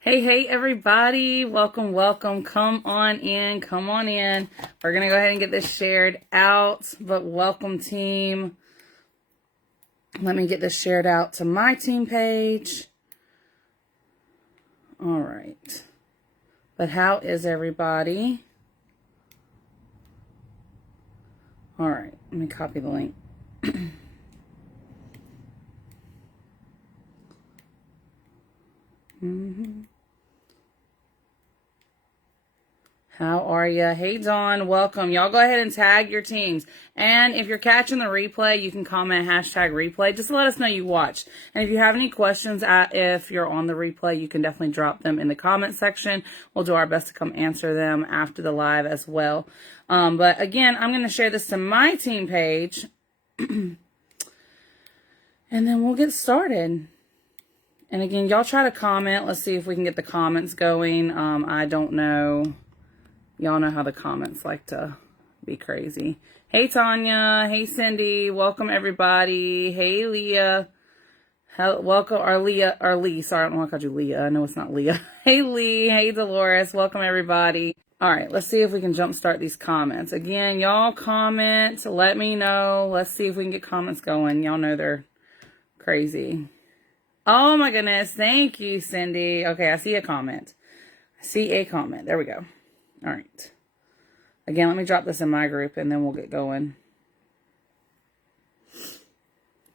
Hey, everybody. Welcome. Come on in. We're going to go ahead and get this shared out. But welcome, team. Let me get this shared out to my team page. All right. But how is everybody? All right. Let me copy the link. How are you? Hey, Dawn, welcome. Y'all go ahead and tag your teams. And if you're catching the replay, you can comment #replay just to let us know you watched. And if you have any questions, if you're on the replay, you can definitely drop them in the comment section. We'll do our best to come answer them after the live as well. But again, I'm going to share this to my team page. And then we'll get started. And again, y'all try to comment. Let's see if we can get the comments going. I don't know. Y'all know how the comments like to be crazy. Hey, Tanya. Hey, Cindy. Welcome, everybody. Hey, Leah. Welcome, Lee. Sorry, I don't know why I called you Leah. I know it's not Leah. Hey, Lee. Hey, Dolores. Welcome, everybody. All right, let's see if we can jumpstart these comments. Again, y'all comment. Let me know. Let's see if we can get comments going. Y'all know they're crazy. Oh, my goodness. Thank you, Cindy. Okay, I see a comment. There we go. All right. Again, let me drop this in my group and then we'll get going.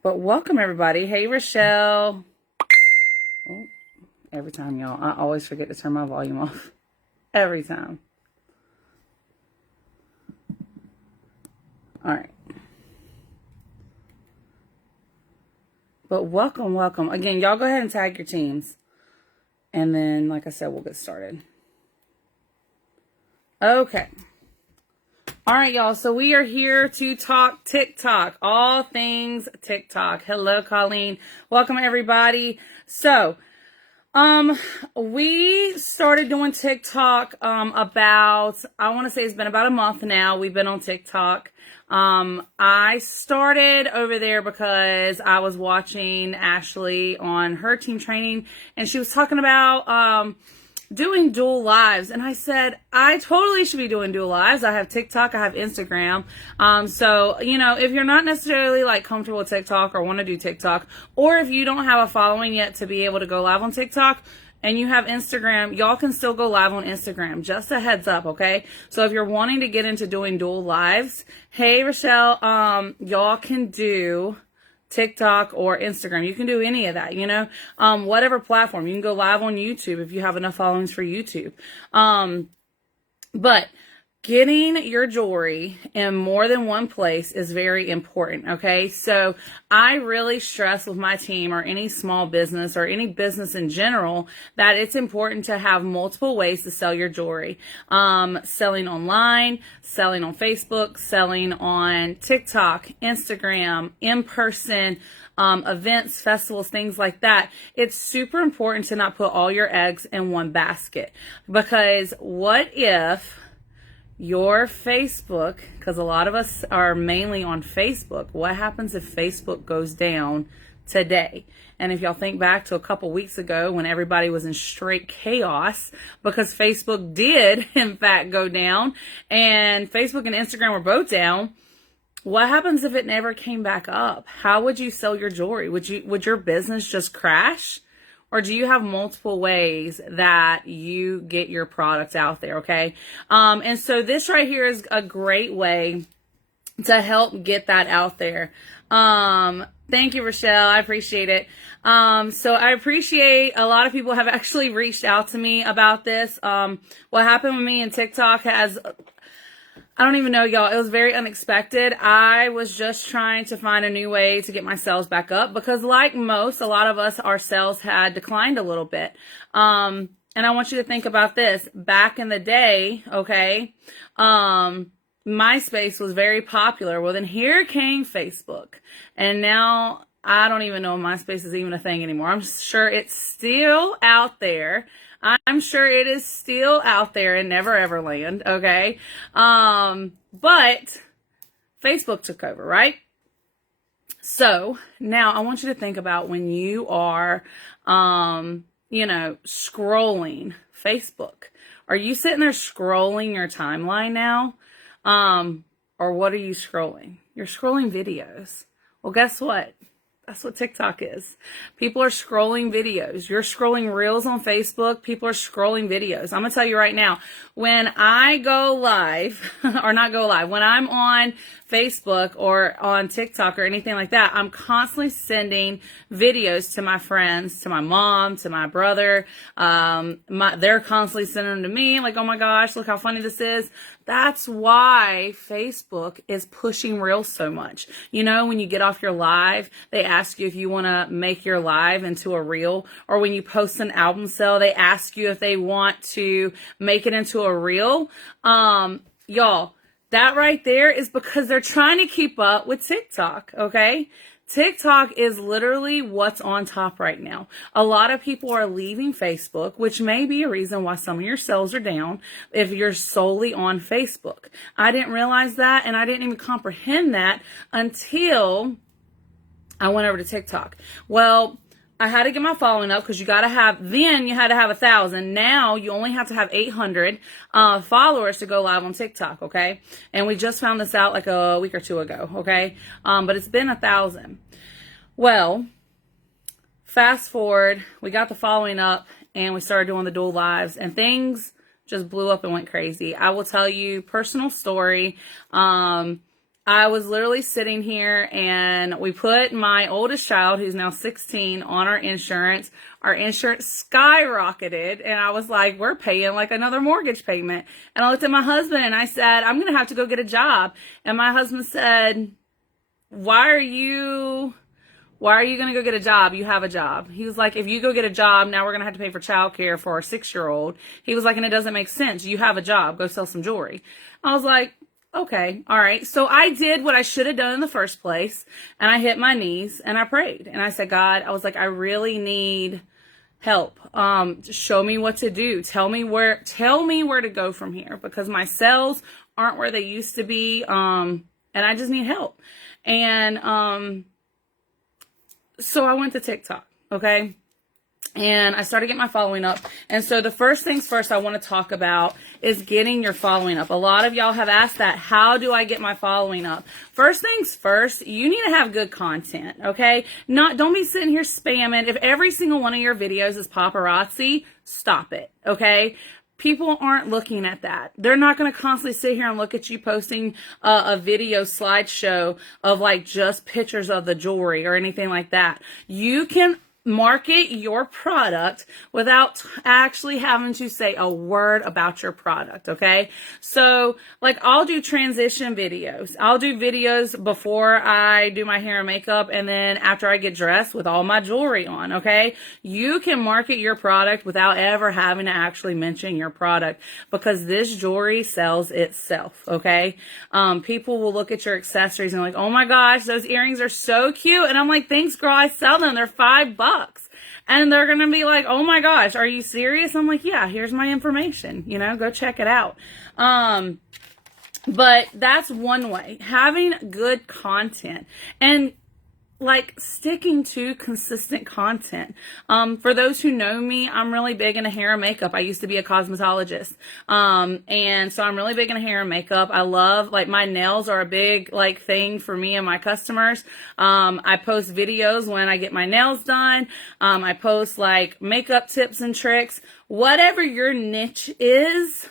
But welcome, everybody. Hey, Rochelle. Oh, every time, y'all. I always forget to turn my volume off. Every time. All right. But welcome. Again, y'all go ahead and tag your teams. And then, like I said, we'll get started. Okay. All right, y'all. So we are here to talk TikTok, all things TikTok. Hello, Colleen. Welcome, everybody. So, we started doing TikTok, I want to say it's been about a month now. We've been on TikTok. I started over there because I was watching Ashley on her team training and she was talking about, doing dual lives. And I said, I totally should be doing dual lives. I have TikTok, I have Instagram. So, if you're not necessarily like comfortable with TikTok or want to do TikTok, or if you don't have a following yet to be able to go live on TikTok and you have Instagram, y'all can still go live on Instagram. Just a heads up, okay? So if you're wanting to get into doing dual lives, hey, Rochelle, y'all can do TikTok or Instagram. You can do any of that, whatever platform. You can go live on YouTube if you have enough followings for YouTube. But getting your jewelry in more than one place is very important, okay? So I really stress with my team or any small business or any business in general that it's important to have multiple ways to sell your jewelry. Selling online, selling on Facebook, selling on TikTok, Instagram, in person, events, festivals, things like that. It's super important to not put all your eggs in one basket, because what if your Facebook, because a lot of us are mainly on Facebook, what happens if Facebook goes down today? And if y'all think back to a couple weeks ago when everybody was in straight chaos because Facebook did in fact go down and Facebook and Instagram were both down, what happens if it never came back up? How would you sell your jewelry? Would your business just crash? Or do you have multiple ways that you get your product out there, okay? And so this right here is a great way to help get that out there. Thank you, Rochelle. I appreciate it. So I appreciate a lot of people have actually reached out to me about this. What happened with me in TikTok I don't even know, y'all. It was very unexpected. I was just trying to find a new way to get my sales back up because like a lot of us, our sales had declined a little bit. And I want you to think about this. Back in the day, okay, MySpace was very popular. Well, then here came Facebook. And now I don't even know if MySpace is even a thing anymore. I'm sure it's still out there. I'm sure it is still out there in Never Ever Land, okay? But Facebook took over, right? So now I want you to think about when you are, scrolling Facebook? Are you sitting there scrolling your timeline now? Or what are you scrolling? You're scrolling videos. Well, guess what? That's what TikTok is. People are scrolling videos. You're scrolling reels on Facebook. People are scrolling videos. I'm going to tell you right now, when I go live, or not go live, when I'm on Facebook or on TikTok or anything like that, I'm constantly sending videos to my friends, to my mom, to my brother. They're constantly sending them to me, like, oh my gosh, look how funny this is. That's why Facebook is pushing reels so much. When you get off your live, they ask you if you want to make your live into a reel, or when you post an album sale, they ask you if they want to make it into a reel. Y'all, that right there is because they're trying to keep up with TikTok, okay? TikTok is literally what's on top right now. A lot of people are leaving Facebook, which may be a reason why some of your sales are down if you're solely on Facebook. I didn't realize that, and I didn't even comprehend that until I went over to TikTok. Well, I had to get my following up because you had to have 1,000. Now you only have to have 800 followers to go live on TikTok, okay? And we just found this out like a week or two ago, okay? But it's been 1,000. Well, fast forward, we got the following up and we started doing the dual lives, and things just blew up and went crazy. I will tell you, personal story. I was literally sitting here and we put my oldest child, who's now 16, on our insurance. Our insurance skyrocketed, and I was like, we're paying like another mortgage payment. And I looked at my husband and I said, I'm going to have to go get a job. And my husband said, why are you going to go get a job? You have a job. He was like, if you go get a job, now we're going to have to pay for childcare for our 6-year-old. He was like, and it doesn't make sense. You have a job. Go sell some jewelry. I was like, okay, all right. So I did what I should have done in the first place, and I hit my knees and I prayed. And I said, God, I was like, I really need help. Show me what to do. Tell me where to go from here, because my sales aren't where they used to be. And I just need help. And so I went to TikTok, okay? And I started getting my following up. And so the first things first I want to talk about is getting your following up. A lot of y'all have asked that. How do I get my following up? First things first, you need to have good content, okay? Don't be sitting here spamming. If every single one of your videos is paparazzi, stop it, okay? People aren't looking at that. They're not going to constantly sit here and look at you posting a video slideshow of like just pictures of the jewelry or anything like that. You can market your product without actually having to say a word about your product, okay? So, like, I'll do transition videos. I'll do videos before I do my hair and makeup, and then after I get dressed with all my jewelry on, okay? You can market your product without ever having to actually mention your product, because this jewelry sells itself, okay? People will look at your accessories and like, oh my gosh, those earrings are so cute. And I'm like, thanks, girl, I sell them. They're $5. And they're going to be like, oh my gosh, are you serious? I'm like, yeah, here's my information, go check it out. But that's one way, having good content and like sticking to consistent content. For those who know me, I'm really big into hair and makeup. I used to be a cosmetologist. And so I'm really big into hair and makeup. I love, like, my nails are a big like thing for me and my customers. I post videos when I get my nails done. I post like makeup tips and tricks. Whatever your niche is,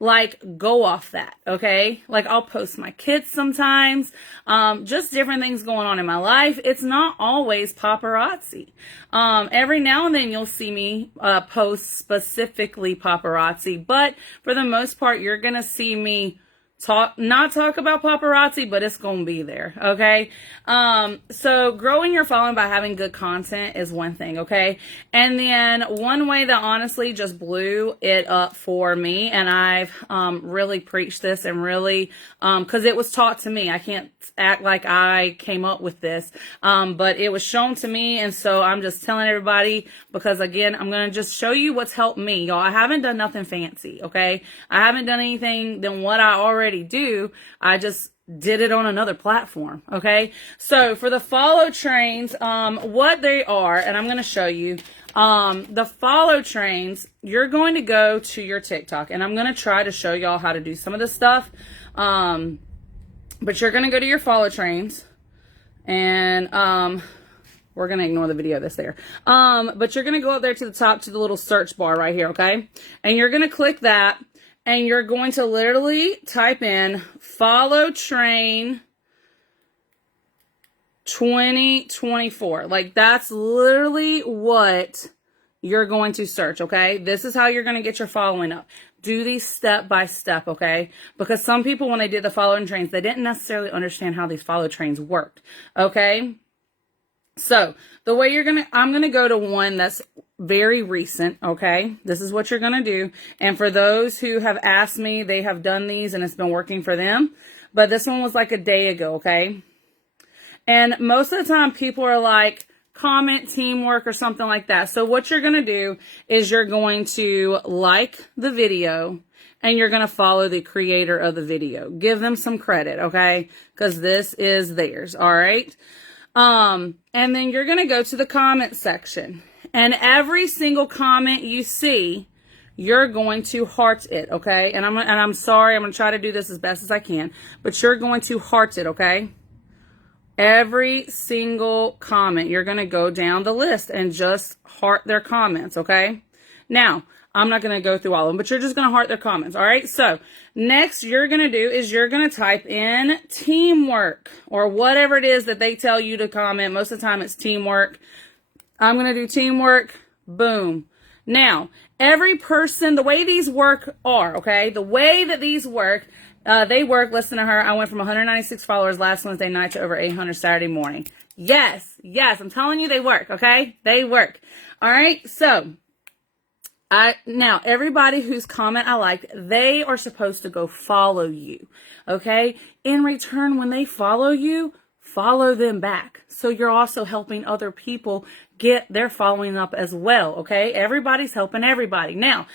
like, go off that, okay? Like, I'll post my kids sometimes, just different things going on in my life. It's not always paparazzi. Every now and then you'll see me post specifically paparazzi, but for the most part, you're gonna see me not talk about paparazzi, but it's gonna be there, okay? So growing your following by having good content is one thing, okay? And then one way that honestly just blew it up for me, and I've really preached this and really, because it was taught to me. I can't act like I came up with this, but it was shown to me, and so I'm just telling everybody, because again, I'm gonna just show you what's helped me, y'all. I haven't done nothing fancy, okay? I haven't done anything than what I already do. I just did it on another platform, okay? So for the follow trains, what they are, and I'm going to show you, The follow trains, you're going to go to your TikTok, and I'm going to try to show y'all how to do some of this stuff. But you're going to go to your follow trains, and we're going to ignore the video that's there. But you're going to go up there to the top to the little search bar right here, okay? And you're going to click that, and you're going to literally type in follow train 2024. Like, that's literally what you're going to search, okay? This is how you're going to get your following up. Do these step by step, okay? Because some people, when they did the following trains, they didn't necessarily understand how these follow trains worked, okay? So the way I'm going to go to one that's very recent, okay? This is what you're going to do. And for those who have asked me, they have done these and it's been working for them. But this one was like a day ago, okay? And most of the time people are like, comment teamwork or something like that. So what you're going to do is you're going to like the video and you're going to follow the creator of the video. Give them some credit, okay? Because this is theirs, all right? And then you're going to go to the comment section. And every single comment you see, you're going to heart it, okay? And I'm sorry, I'm going to try to do this as best as I can. But you're going to heart it, okay? Every single comment, you're going to go down the list and just heart their comments, okay? Now, I'm not going to go through all of them, but you're just going to heart their comments, all right? So, next you're going to do is you're going to type in teamwork or whatever it is that they tell you to comment. Most of the time it's teamwork. I'm going to do teamwork. Boom. Now, every person, the way these work are, okay? The way that these work, they work, listen to her, I went from 196 followers last Wednesday night to over 800 Saturday morning. Yes, I'm telling you they work, okay? They work. All right, so now everybody whose comment I liked, they are supposed to go follow you, okay? In return, when they follow you, follow them back. So you're also helping other people get their following up as well, okay? Everybody's helping everybody. Now,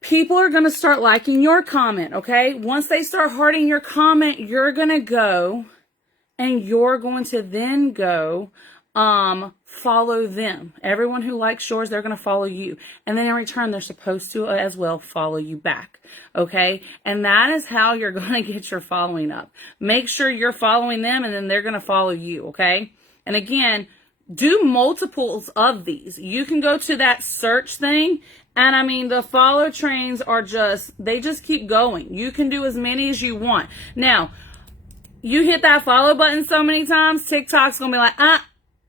people are going to start liking your comment, okay? Once they start hearting your comment, you're going to go and you're going to then go follow them. Everyone who likes yours, they're going to follow you. And then in return, they're supposed to as well follow you back, okay? And that is how you're going to get your following up. Make sure you're following them and then they're going to follow you, okay? And again, do multiples of these. You can go to that search thing, and I mean, the follow trains are they just keep going. You can do as many as you want. Now, you hit that follow button so many times, TikTok's going to be like,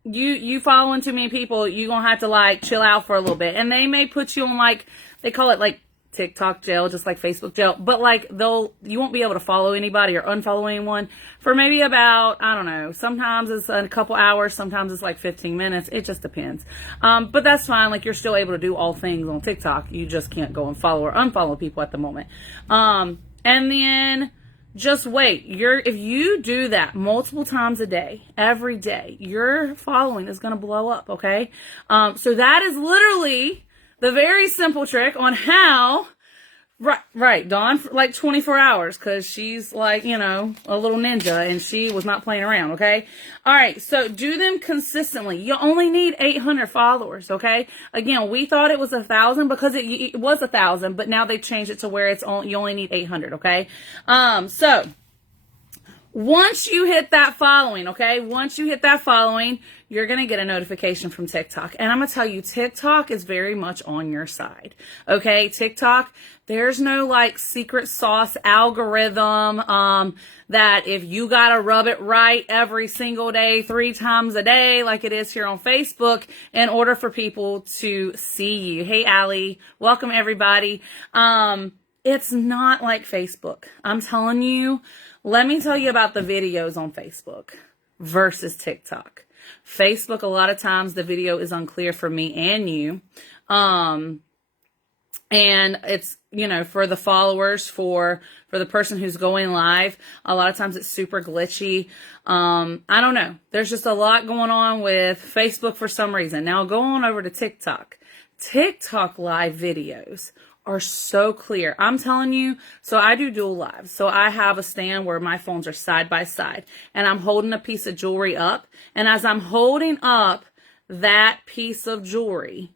you following too many people, you're going to have to like chill out for a little bit. And they may put you on like, they call it like TikTok jail, just like Facebook jail. But like you won't be able to follow anybody or unfollow anyone for maybe about, I don't know, sometimes it's a couple hours, sometimes it's like 15 minutes. It just depends. But that's fine. Like you're still able to do all things on TikTok. You just can't go and follow or unfollow people at the moment. And then just wait. If you do that multiple times a day, every day, your following is going to blow up, okay? So that is literally the very simple trick on how, right, Dawn, like 24 hours, because she's like, a little ninja, and she was not playing around, okay? All right, so do them consistently. You only need 800 followers, okay? Again, we thought it was 1,000 because it was 1,000, but now they've changed it to where you only need 800, okay? So once you hit that following, okay? Once you hit that following, you're going to get a notification from TikTok. And I'm going to tell you, TikTok is very much on your side, okay? TikTok, there's no like secret sauce algorithm that if you got to rub it right every single day, 3 times a day, like it is here on Facebook, in order for people to see you. Hey, Allie, welcome everybody. It's not like Facebook. I'm telling you, let me tell you about the videos on Facebook versus TikTok. Facebook, a lot of times the video is unclear for me and you. And it's, for the followers, for the person who's going live, a lot of times it's super glitchy. I don't know. There's just a lot going on with Facebook for some reason. Now go on over to TikTok. TikTok live videos are so clear. I'm telling you, so I do dual lives. So I have a stand where my phones are side by side and I'm holding a piece of jewelry up. And as I'm holding up that piece of jewelry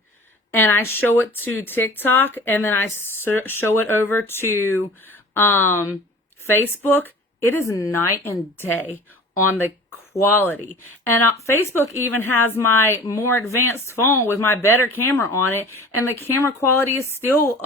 and I show it to TikTok and then I show it over to Facebook, it is night and day on the quality. And Facebook even has my more advanced phone with my better camera on it, and the camera quality is still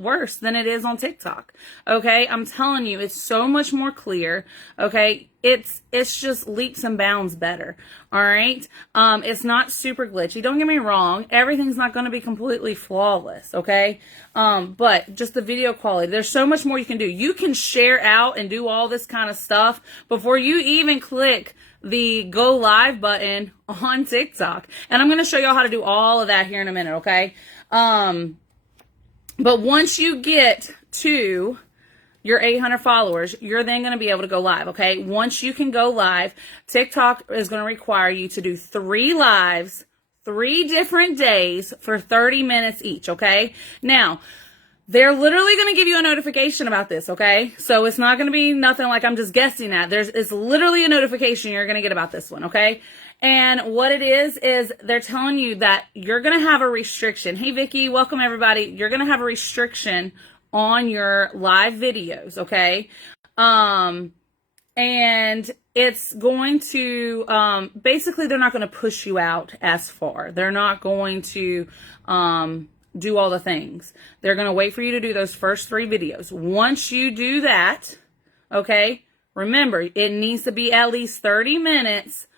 worse than it is on TikTok. Okay, I'm telling you, it's so much more clear. Okay, it's just leaps and bounds better. All right, it's not super glitchy. Don't get me wrong, everything's not going to be completely flawless. Okay, but just the video quality, there's so much more you can do. You can share out and do all this kind of stuff before you even click the go live button on TikTok. And I'm going to show y'all how to do all of that here in a minute, okay? But once you get to your 800 followers, you're then going to be able to go live, okay? Once you can go live, TikTok is going to require you to do 3 lives, 3 different days for 30 minutes each, okay? Now, they're literally going to give you a notification about this, okay? So it's not going to be nothing like I'm just guessing at. It's literally a notification you're going to get about this one, okay? And what it is they're telling you that you're going to have a restriction. Hey, Vicky, welcome everybody. You're going to have a restriction on your live videos, okay? And it's going to, basically they're not going to push you out as far. They're not going to, do all the things. They're going to wait for you to do those first 3 videos. Once you do that, okay, remember, it needs to be at least 30 minutes,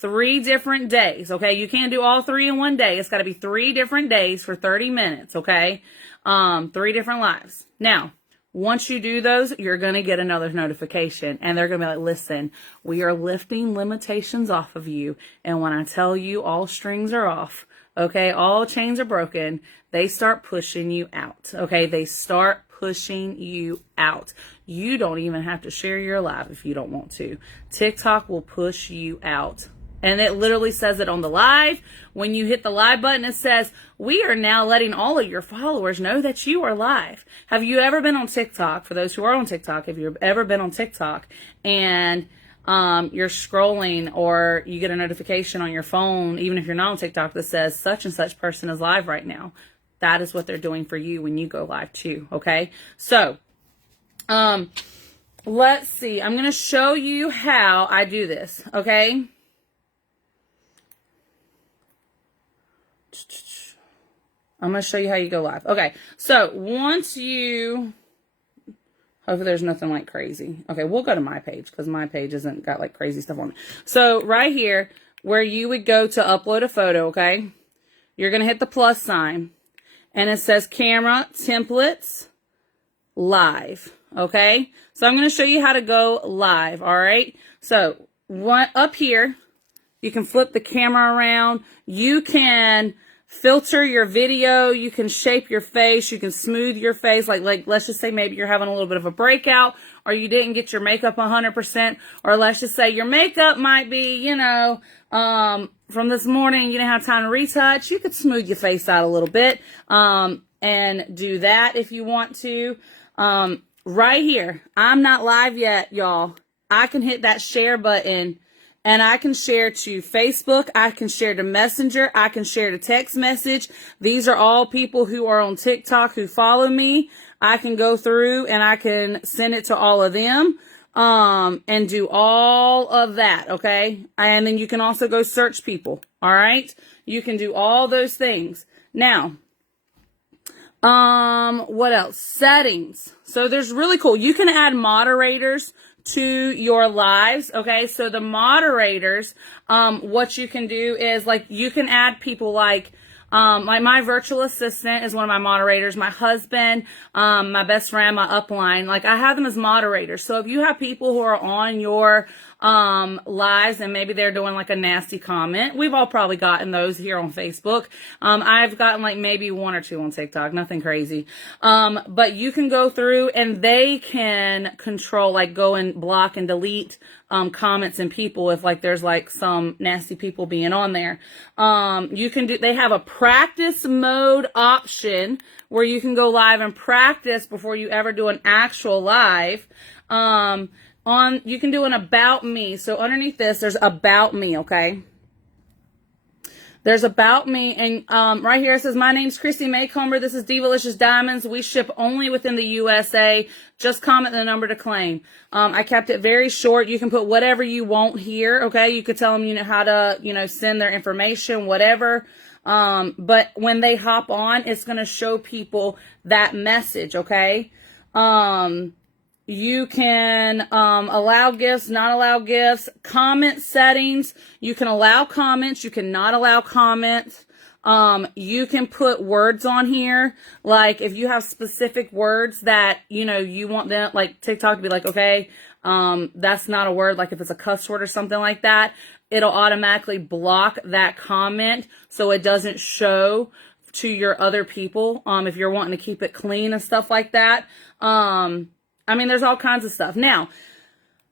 3 different days, okay? You can't do all 3 in one day. It's got to be 3 different days for 30 minutes, okay? 3 different lives. Now, once you do those, you're going to get another notification, and they're going to be like, listen, we are lifting limitations off of you, and when I tell you all strings are off, okay, all chains are broken, they start pushing you out, okay? They start pushing you out. You don't even have to share your live if you don't want to. TikTok will push you out. And it literally says it on the live. When you hit the live button, it says, we are now letting all of your followers know that you are live. Have you ever been on TikTok? For those who are on TikTok, if you've ever been on TikTok and you're scrolling or you get a notification on your phone, even if you're not on TikTok, that says such and such person is live right now. That is what they're doing for you when you go live too, okay? So, let's see. I'm going to show you how I do this, okay? I'm going to show you how you go live. Okay, so once you... Hopefully there's nothing like crazy. Okay, we'll go to my page because my page isn't got like crazy stuff on it. So right here, where you would go to upload a photo, okay, you're going to hit the plus sign. And it says camera, templates, live, okay? So I'm going to show you how to go live, all right? So up here, you can flip the camera around. You can filter your video. You can shape your face. You can smooth your face. Like let's just say maybe you're having a little bit of a breakout or you didn't get your makeup 100%. Or let's just say your makeup might be, you know, from this morning, you didn't have time to retouch. You could smooth your face out a little bit and do that if you want to. Right here, I'm not live yet, y'all. I can hit that share button and I can share to Facebook. I can share to Messenger. I can share to text message. These are all people who are on TikTok who follow me. I can go through and I can send it to all of them. And do all of that, okay? And then you can also go search people, all right? You can do all those things. Now, what else? Settings. So there's really cool. You can add moderators to your lives, okay? So the moderators, what you can do is like, you can add people like my virtual assistant is one of my moderators. My husband, my best friend, my upline, like I have them as moderators. So if you have people who are on your lives and maybe they're doing like a nasty comment, we've all probably gotten those here on Facebook. I've gotten like maybe 1 or 2 on TikTok, nothing crazy. But you can go through and they can control, like go and block and delete comments and people if like there's like some nasty people being on there. You can do, they have a practice mode option where you can go live and practice before you ever do an actual live. You can do an about me. So underneath this, there's about me, okay? There's about me, and right here it says, my name's Christy Maycomber. This is Divalicious Diamonds. We ship only within the USA. Just comment the number to claim. I kept it very short. You can put whatever you want here, okay? You could tell them, how to, send their information, whatever. But when they hop on, it's going to show people that message, okay? You can allow gifts, not allow gifts, comment settings. You can allow comments. You cannot allow comments. You can put words on here. Like if you have specific words that, you want them, like TikTok to be like, okay, that's not a word. Like if it's a cuss word or something like that, it'll automatically block that comment so it doesn't show to your other people. If you're wanting to keep it clean and stuff like that. There's all kinds of stuff. Now,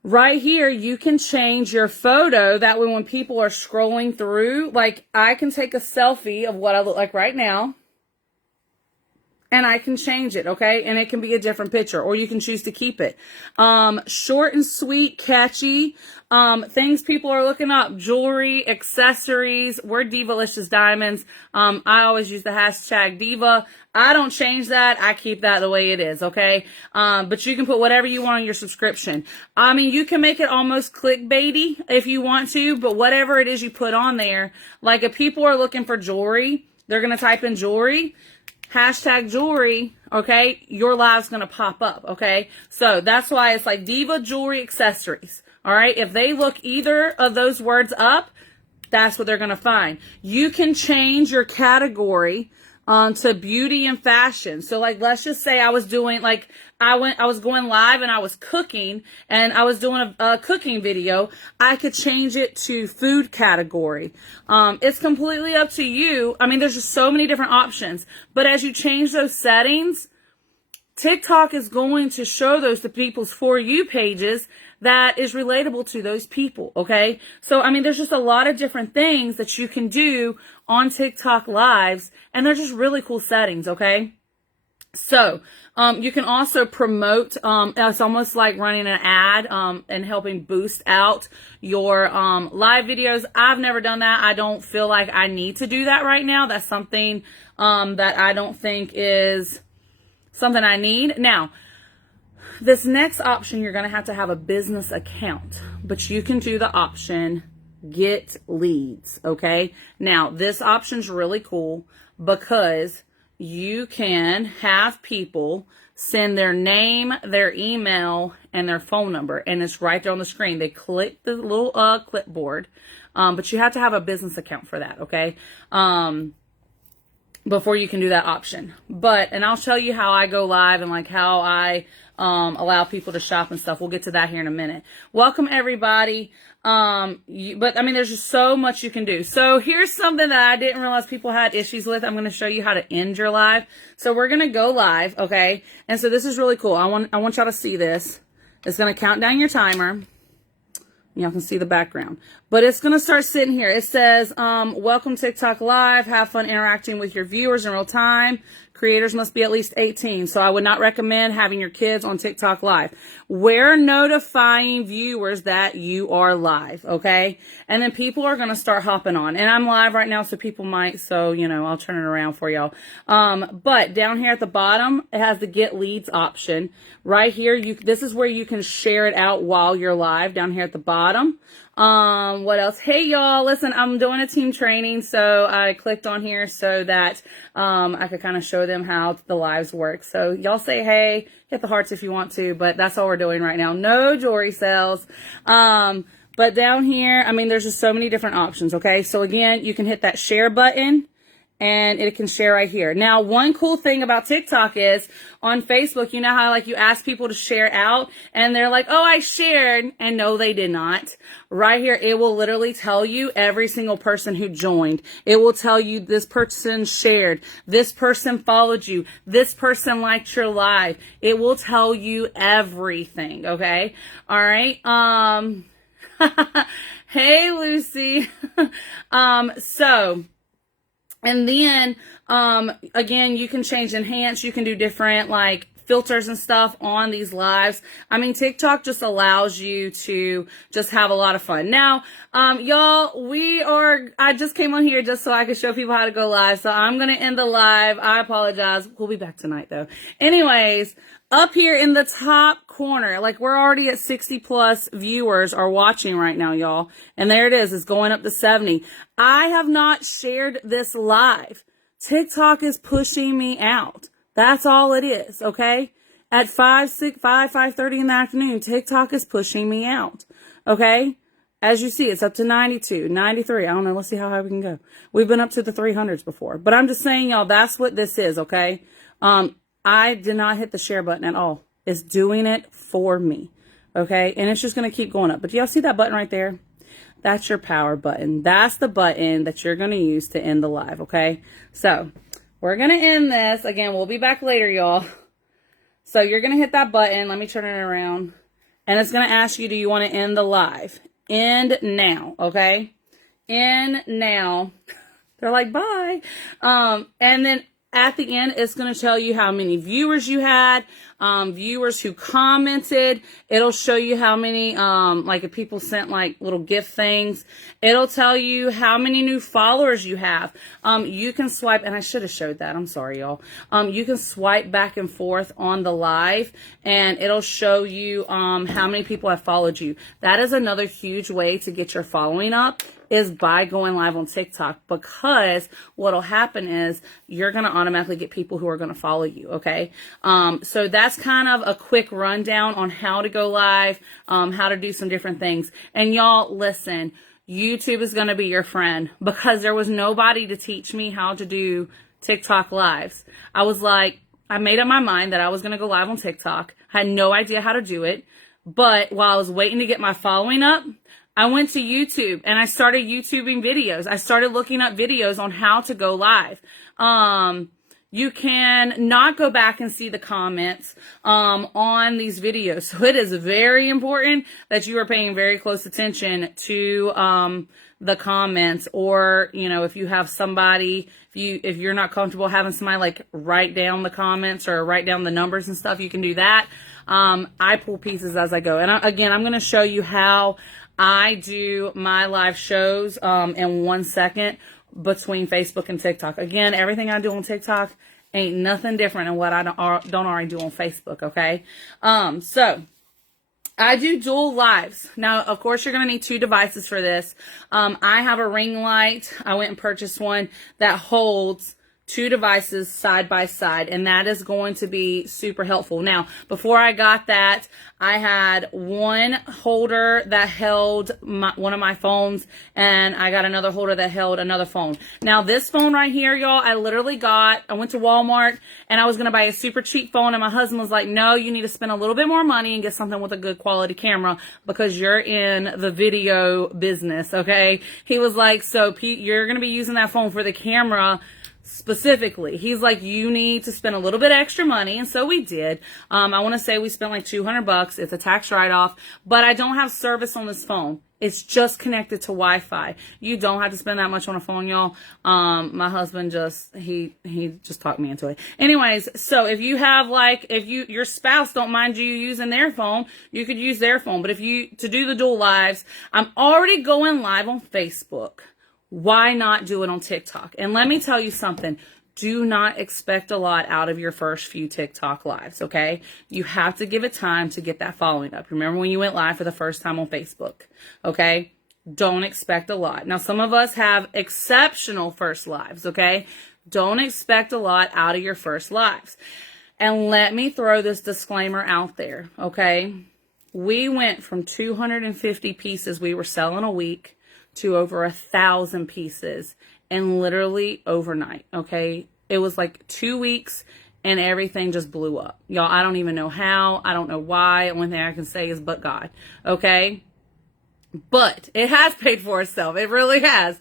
right here, you can change your photo. That way when people are scrolling through, like I can take a selfie of what I look like right now. And I can change it, okay? And it can be a different picture, or you can choose to keep it. Short and sweet, catchy. Things people are looking up. Jewelry, accessories. We're Divalicious Diamonds. I always use the hashtag Diva. I don't change that. I keep that the way it is, okay? But you can put whatever you want on your subscription. You can make it almost clickbaity if you want to, but whatever it is you put on there, like if people are looking for jewelry, they're going to type in jewelry. Hashtag jewelry, okay, your live's going to pop up, okay? So that's why it's like Diva Jewelry Accessories, all right? If they look either of those words up, that's what they're going to find. You can change your category to beauty and fashion. So like, let's just say I was doing like, I was going live and I was cooking and I was doing a cooking video. I could change it to food category. It's completely up to you. There's just so many different options, but as you change those settings, TikTok is going to show those to people's For You pages that is relatable to those people, okay? So, there's just a lot of different things that you can do on TikTok Lives, and they're just really cool settings, okay? So, you can also promote, it's almost like running an ad, and helping boost out your, live videos. I've never done that. I don't feel like I need to do that right now. That's something, that I don't think is something I need. Now, this next option, you're going to have a business account, but you can do the option get leads. Okay. Now this option's really cool because you can have people send their name, their email, and their phone number, and it's right there on the screen. They click the little clipboard, but you have to have a business account for that. Okay. Before you can do that option. And I'll show you how I go live and like how I allow people to shop and stuff. We'll get to that here in a minute. Welcome everybody. There's just so much you can do. So here's something that I didn't realize people had issues with. I'm going to show you how to end your live. So we're going to go live. Okay. And so this is really cool. I want y'all to see this. It's going to count down your timer. Y'all can see the background, but it's going to start sitting here. It says, welcome TikTok Live. Have fun interacting with your viewers in real time. Creators must be at least 18. So I would not recommend having your kids on TikTok Live. We're notifying viewers that you are live. Okay. And then people are going to start hopping on, and I'm live right now. So people might, I'll turn it around for y'all. But down here at the bottom, it has the get leads option right here. This is where you can share it out while you're live down here at the bottom. What else? Hey y'all, listen, I'm doing a team training, so I clicked on here so that I could kind of show them how the lives work. So y'all say hey, hit the hearts if you want to, but that's all we're doing right now. No jewelry sales. But down here, there's just so many different options. Okay. So again, you can hit that share button, and it can share right here. Now, one cool thing about TikTok is on Facebook, you know how like you ask people to share out and they're like, oh, I shared, and no, they did not. Right here, it will literally tell you every single person who joined. It will tell you this person shared, this person followed you, this person liked your live. It will tell you everything. Okay. All right. Hey, Lucy. And then, again, you can change enhance. You can do different like filters and stuff on these lives. I mean, TikTok just allows you to just have a lot of fun. Now, y'all, I just came on here just so I could show people how to go live. So I'm going to end the live. I apologize. We'll be back tonight though. Anyways, up here in the top corner, like we're already at 60 plus viewers are watching right now, y'all. And there it is. It's going up to 70. I have not shared this live. TikTok is pushing me out. That's all it is. Okay. At 5:30 in the afternoon, TikTok is pushing me out. Okay. As you see, it's up to 92, 93. I don't know. Let's see how high we can go. We've been up to the 300s before, but I'm just saying, y'all, that's what this is. Okay. I did not hit the share button at all. It's doing it for me. Okay. And it's just going to keep going up. But y'all see that button right there? That's your power button. That's the button that you're going to use to end the live. Okay. So we're going to end this. Again, we'll be back later, y'all. So you're going to hit that button. Let me turn it around. And it's going to ask you, do you want to end the live? End now. Okay. End now. They're like, bye. And then at the end, it's going to tell you how many viewers you had, viewers who commented. It'll show you how many, like if people sent like little gift things, it'll tell you how many new followers you have. You can swipe, and I should have showed that. I'm sorry, y'all. You can swipe back and forth on the live and it'll show you, how many people have followed you. That is another huge way to get your following up, is by going live on TikTok, because what'll happen is you're going to automatically get people who are going to follow you. Okay. So that's kind of a quick rundown on how to go live, how to do some different things. And y'all listen, YouTube is going to be your friend, because there was nobody to teach me how to do TikTok lives. I was like, I made up my mind that I was going to go live on TikTok. I had no idea how to do it. But while I was waiting to get my following up, I went to YouTube and I started YouTubing videos. I started looking up videos on how to go live. You can not go back and see the comments on these videos. So it is very important that you are paying very close attention to the comments, or, you know, if you have somebody, if you're not comfortable having somebody like write down the comments or write down the numbers and stuff, you can do that. I pull pieces as I go. And again, I'm going to show you how I do my live shows in 1 second between Facebook and TikTok. Again, everything I do on TikTok ain't nothing different than what I don't already do on Facebook, okay? So I do dual lives. Now, of course, you're going to need 2 devices for this. I have a ring light. I went and purchased one that holds 2 devices side by side, and that is going to be super helpful. Now, before I got that, I had one holder that held one of my phones, and I got another holder that held another phone. Now, this phone right here, y'all, I went to Walmart, and I was going to buy a super cheap phone, and my husband was like, no, you need to spend a little bit more money and get something with a good quality camera, because you're in the video business, okay? He was like, so Pete, you're going to be using that phone for the camera specifically. He's like, you need to spend a little bit extra money. And so we did. I want to say we spent like $200. It's a tax write-off, but I don't have service on this phone. It's just connected to Wi-Fi. You don't have to spend that much on a phone, y'all. My husband he just talked me into it. Anyways, so if you have your spouse don't mind you using their phone, you could use their phone. But to do the dual lives, I'm already going live on Facebook. Why not do it on TikTok? And let me tell you something. Do not expect a lot out of your first few TikTok lives, okay? You have to give it time to get that following up. Remember when you went live for the first time on Facebook, okay? Don't expect a lot. Now, some of us have exceptional first lives, okay? Don't expect a lot out of your first lives. And let me throw this disclaimer out there, okay? We went from 250 pieces we were selling a week to over 1,000 pieces, and literally overnight, okay? It was like 2 weeks and everything just blew up. Y'all, I don't even know how. I don't know why. The only thing I can say is but God, okay? But it has paid for itself. It really has.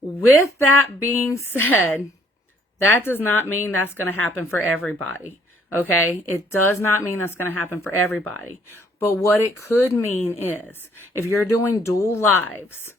With that being said, that does not mean that's going to happen for everybody, okay? It does not mean that's going to happen for everybody. But what it could mean is, if you're doing dual lives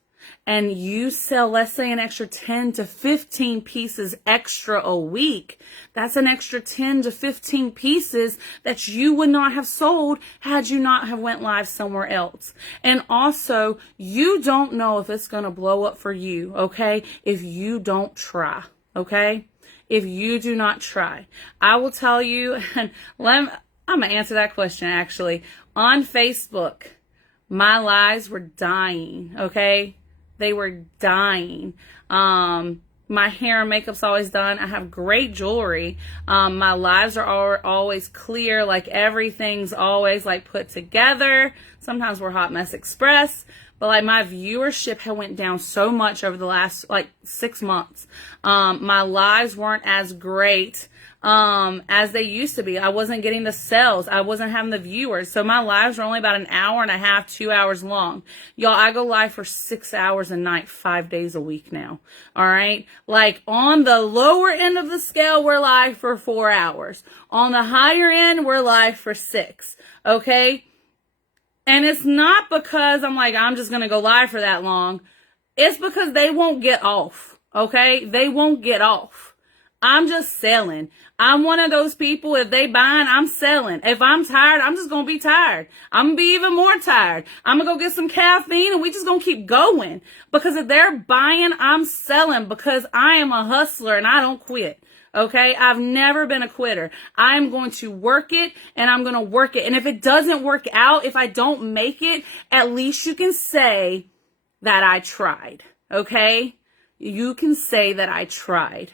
and you sell, let's say, an extra 10 to 15 pieces extra a week, that's an extra 10 to 15 pieces that you would not have sold had you not have went live somewhere else. And also, you don't know if it's going to blow up for you, okay, if you don't try, okay? If you do not try. I will tell you, and I'm going to answer that question actually. On Facebook, my lives were dying, okay? They were dying. My hair and makeup's always done. I have great jewelry. My lives are always clear, like everything's always like put together. Sometimes we're Hot Mess Express, but like my viewership had went down so much over the last like 6 months. My lives weren't as great as they used to be. I wasn't getting the sales. I wasn't having the viewers. So my lives were only about an hour and a half, 2 hours long. Y'all, I go live for 6 hours a night, 5 days a week now. All right. Like on the lower end of the scale, we're live for 4 hours. On the higher end, we're live for 6. Okay. And it's not because I'm like, I'm just going to go live for that long. It's because they won't get off. Okay. They won't get off. I'm just selling. I'm one of those people, if they buying, I'm selling. If I'm tired, I'm just going to be tired. I'm going to be even more tired. I'm going to go get some caffeine and we just going to keep going. Because if they're buying, I'm selling because I am a hustler and I don't quit. Okay? I've never been a quitter. I'm going to work it and I'm going to work it. And if it doesn't work out, if I don't make it, at least you can say that I tried. Okay? You can say that I tried.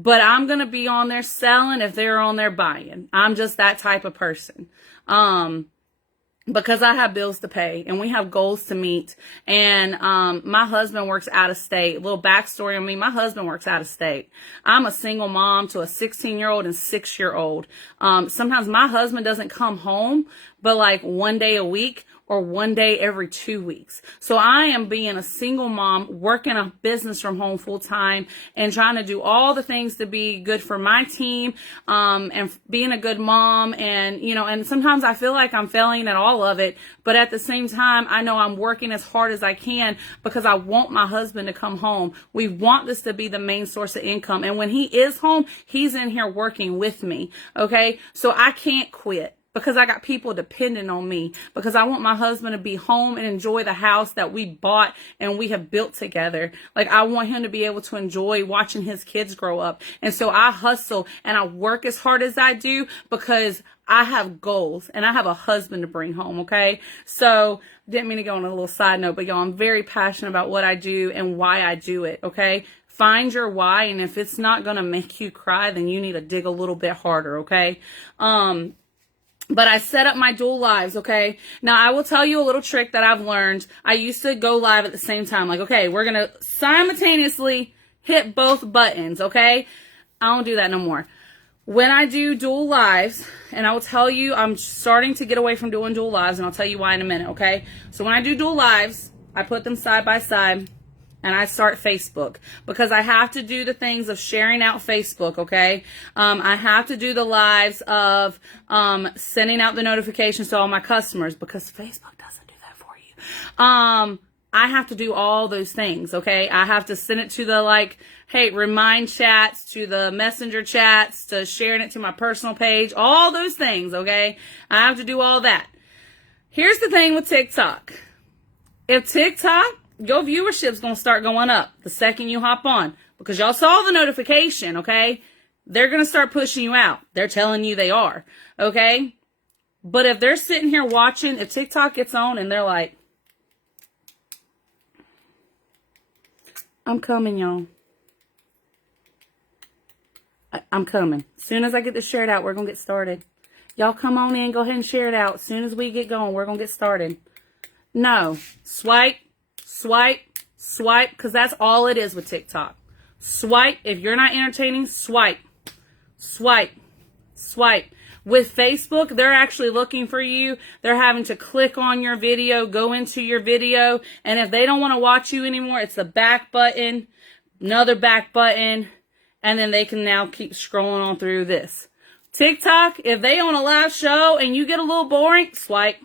But I'm going to be on there selling if they're on there buying. I'm just that type of person. Because I have bills to pay and we have goals to meet. And my husband works out of state. A little backstory on me. My husband works out of state. I'm a single mom to a 16-year-old and 6-year-old. Sometimes my husband doesn't come home, but like one day a week or one day every 2 weeks. So I am being a single mom, working a business from home full time and trying to do all the things to be good for my team, and being a good mom. And, you know, and sometimes I feel like I'm failing at all of it, but at the same time, I know I'm working as hard as I can because I want my husband to come home. We want this to be the main source of income. And when he is home, he's in here working with me. Okay. So I can't quit. Because I got people depending on me. Because I want my husband to be home and enjoy the house that we bought and we have built together. Like I want him to be able to enjoy watching his kids grow up. And so I hustle and I work as hard as I do because I have goals and I have a husband to bring home. Okay. So didn't mean to go on a little side note, but y'all, I'm very passionate about what I do and why I do it. Okay. Find your why. And if it's not going to make you cry, then you need to dig a little bit harder. Okay. But I set up my dual lives, okay? Now, I will tell you a little trick that I've learned. I used to go live at the same time. Like, okay, we're going to simultaneously hit both buttons, okay? I don't do that no more. When I do dual lives, and I will tell you, I'm starting to get away from doing dual lives, and I'll tell you why in a minute, okay? So when I do dual lives, I put them side by side. And I start Facebook because I have to do the things of sharing out Facebook, okay? I have to do the lives of sending out the notifications to all my customers because Facebook doesn't do that for you. I have to do all those things, okay? I have to send it to the, like, hey, remind chats, to the messenger chats, to sharing it to my personal page, all those things, okay? I have to do all that. Here's the thing with TikTok. If TikTok, your viewership's going to start going up the second you hop on because y'all saw the notification, okay? They're going to start pushing you out. They're telling you they are, okay? But if they're sitting here watching, if TikTok gets on and they're like, I'm coming, y'all. I'm coming. As soon as I get this shared out, we're going to get started. Y'all come on in, go ahead and share it out. As soon as we get going, we're going to get started. No. Swipe. Swipe, swipe, because that's all it is with TikTok. Swipe. If you're not entertaining, swipe, swipe, swipe. With Facebook, they're actually looking for you. They're having to click on your video, go into your video, and if they don't want to watch you anymore, it's the back button, another back button, and then they can now keep scrolling on through this. TikTok, if they on a live show and you get a little boring, swipe,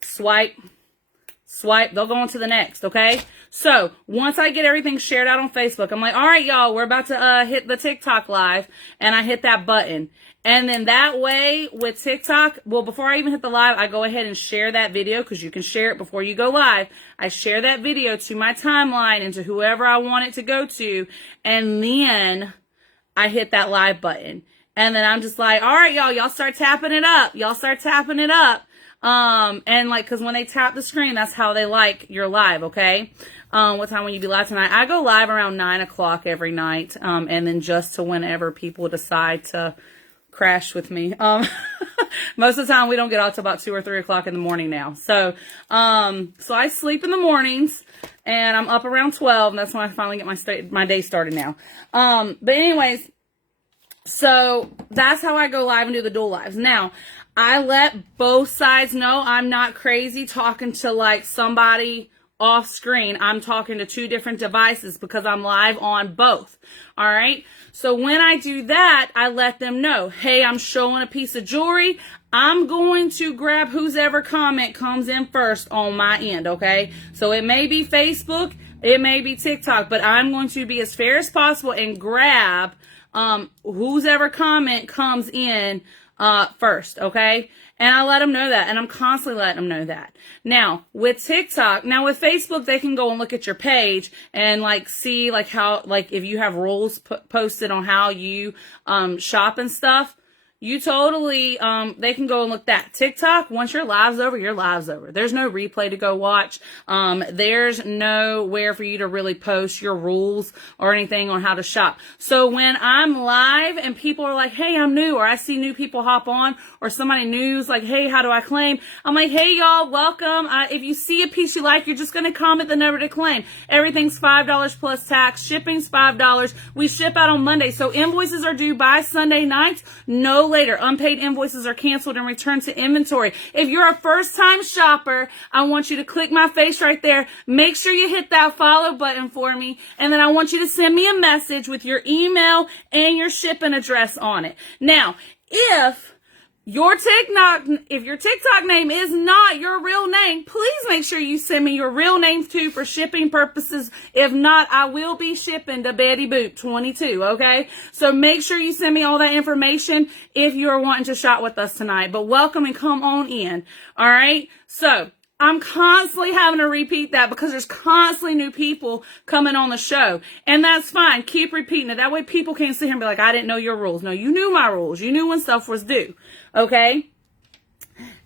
swipe, swipe, they'll go on to the next, okay? So once I get everything shared out on Facebook, I'm like, all right, y'all, we're about to hit the TikTok live, and I hit that button. And then that way with TikTok, well, before I even hit the live, I go ahead and share that video, because you can share it before you go live. I share that video to my timeline and to whoever I want it to go to. And then I hit that live button. And then I'm just like, all right, y'all start tapping it up. Y'all start tapping it up. And like, cause when they tap the screen, that's how they like your live. Okay. What time will you be live tonight? I go live around 9 o'clock every night. And then just to whenever people decide to crash with me. Most of the time we don't get out till about 2 or 3 o'clock in the morning now. So I sleep in the mornings and I'm up around 12, and that's when I finally get my day started now. But anyways, so that's how I go live and do the dual lives. Now, I let both sides know I'm not crazy talking to like somebody off screen. I'm talking to 2 different devices because I'm live on both. All right. So when I do that, I let them know, hey, I'm showing a piece of jewelry. I'm going to grab whose ever comment comes in first on my end. Okay. So it may be Facebook, it may be TikTok, but I'm going to be as fair as possible and grab whose ever comment comes in first, okay? And I let them know that, and I'm constantly letting them know that. Now, with TikTok, now with Facebook, they can go and look at your page and like see like how, like if you have rules posted on how you shop and stuff. You totally, they can go and look that. TikTok, once your live's over, your live's over. There's no replay to go watch. There's nowhere for you to really post your rules or anything on how to shop. So when I'm live and people are like, hey, I'm new, or I see new people hop on, or somebody new's like, hey, how do I claim? I'm like, hey, y'all, welcome. If you see a piece you like, you're just going to comment the number to claim. Everything's $5 plus tax. Shipping's $5. We ship out on Monday. So invoices are due by Sunday night. No later. Unpaid invoices are canceled and returned to inventory. If you're a first-time shopper, I want you to click my face right there. Make sure you hit that follow button for me. And then I want you to send me a message with your email and your shipping address on it. Now, if your TikTok name is not your real name, please make sure you send me your real name too for shipping purposes. If not, I will be shipping to Betty Boop 22, okay? So make sure you send me all that information if you're wanting to shop with us tonight. But welcome and come on in, all right? So I'm constantly having to repeat that because there's constantly new people coming on the show. And that's fine. Keep repeating it. That way people can't sit here and be like, I didn't know your rules. No, you knew my rules. You knew when stuff was due. Okay?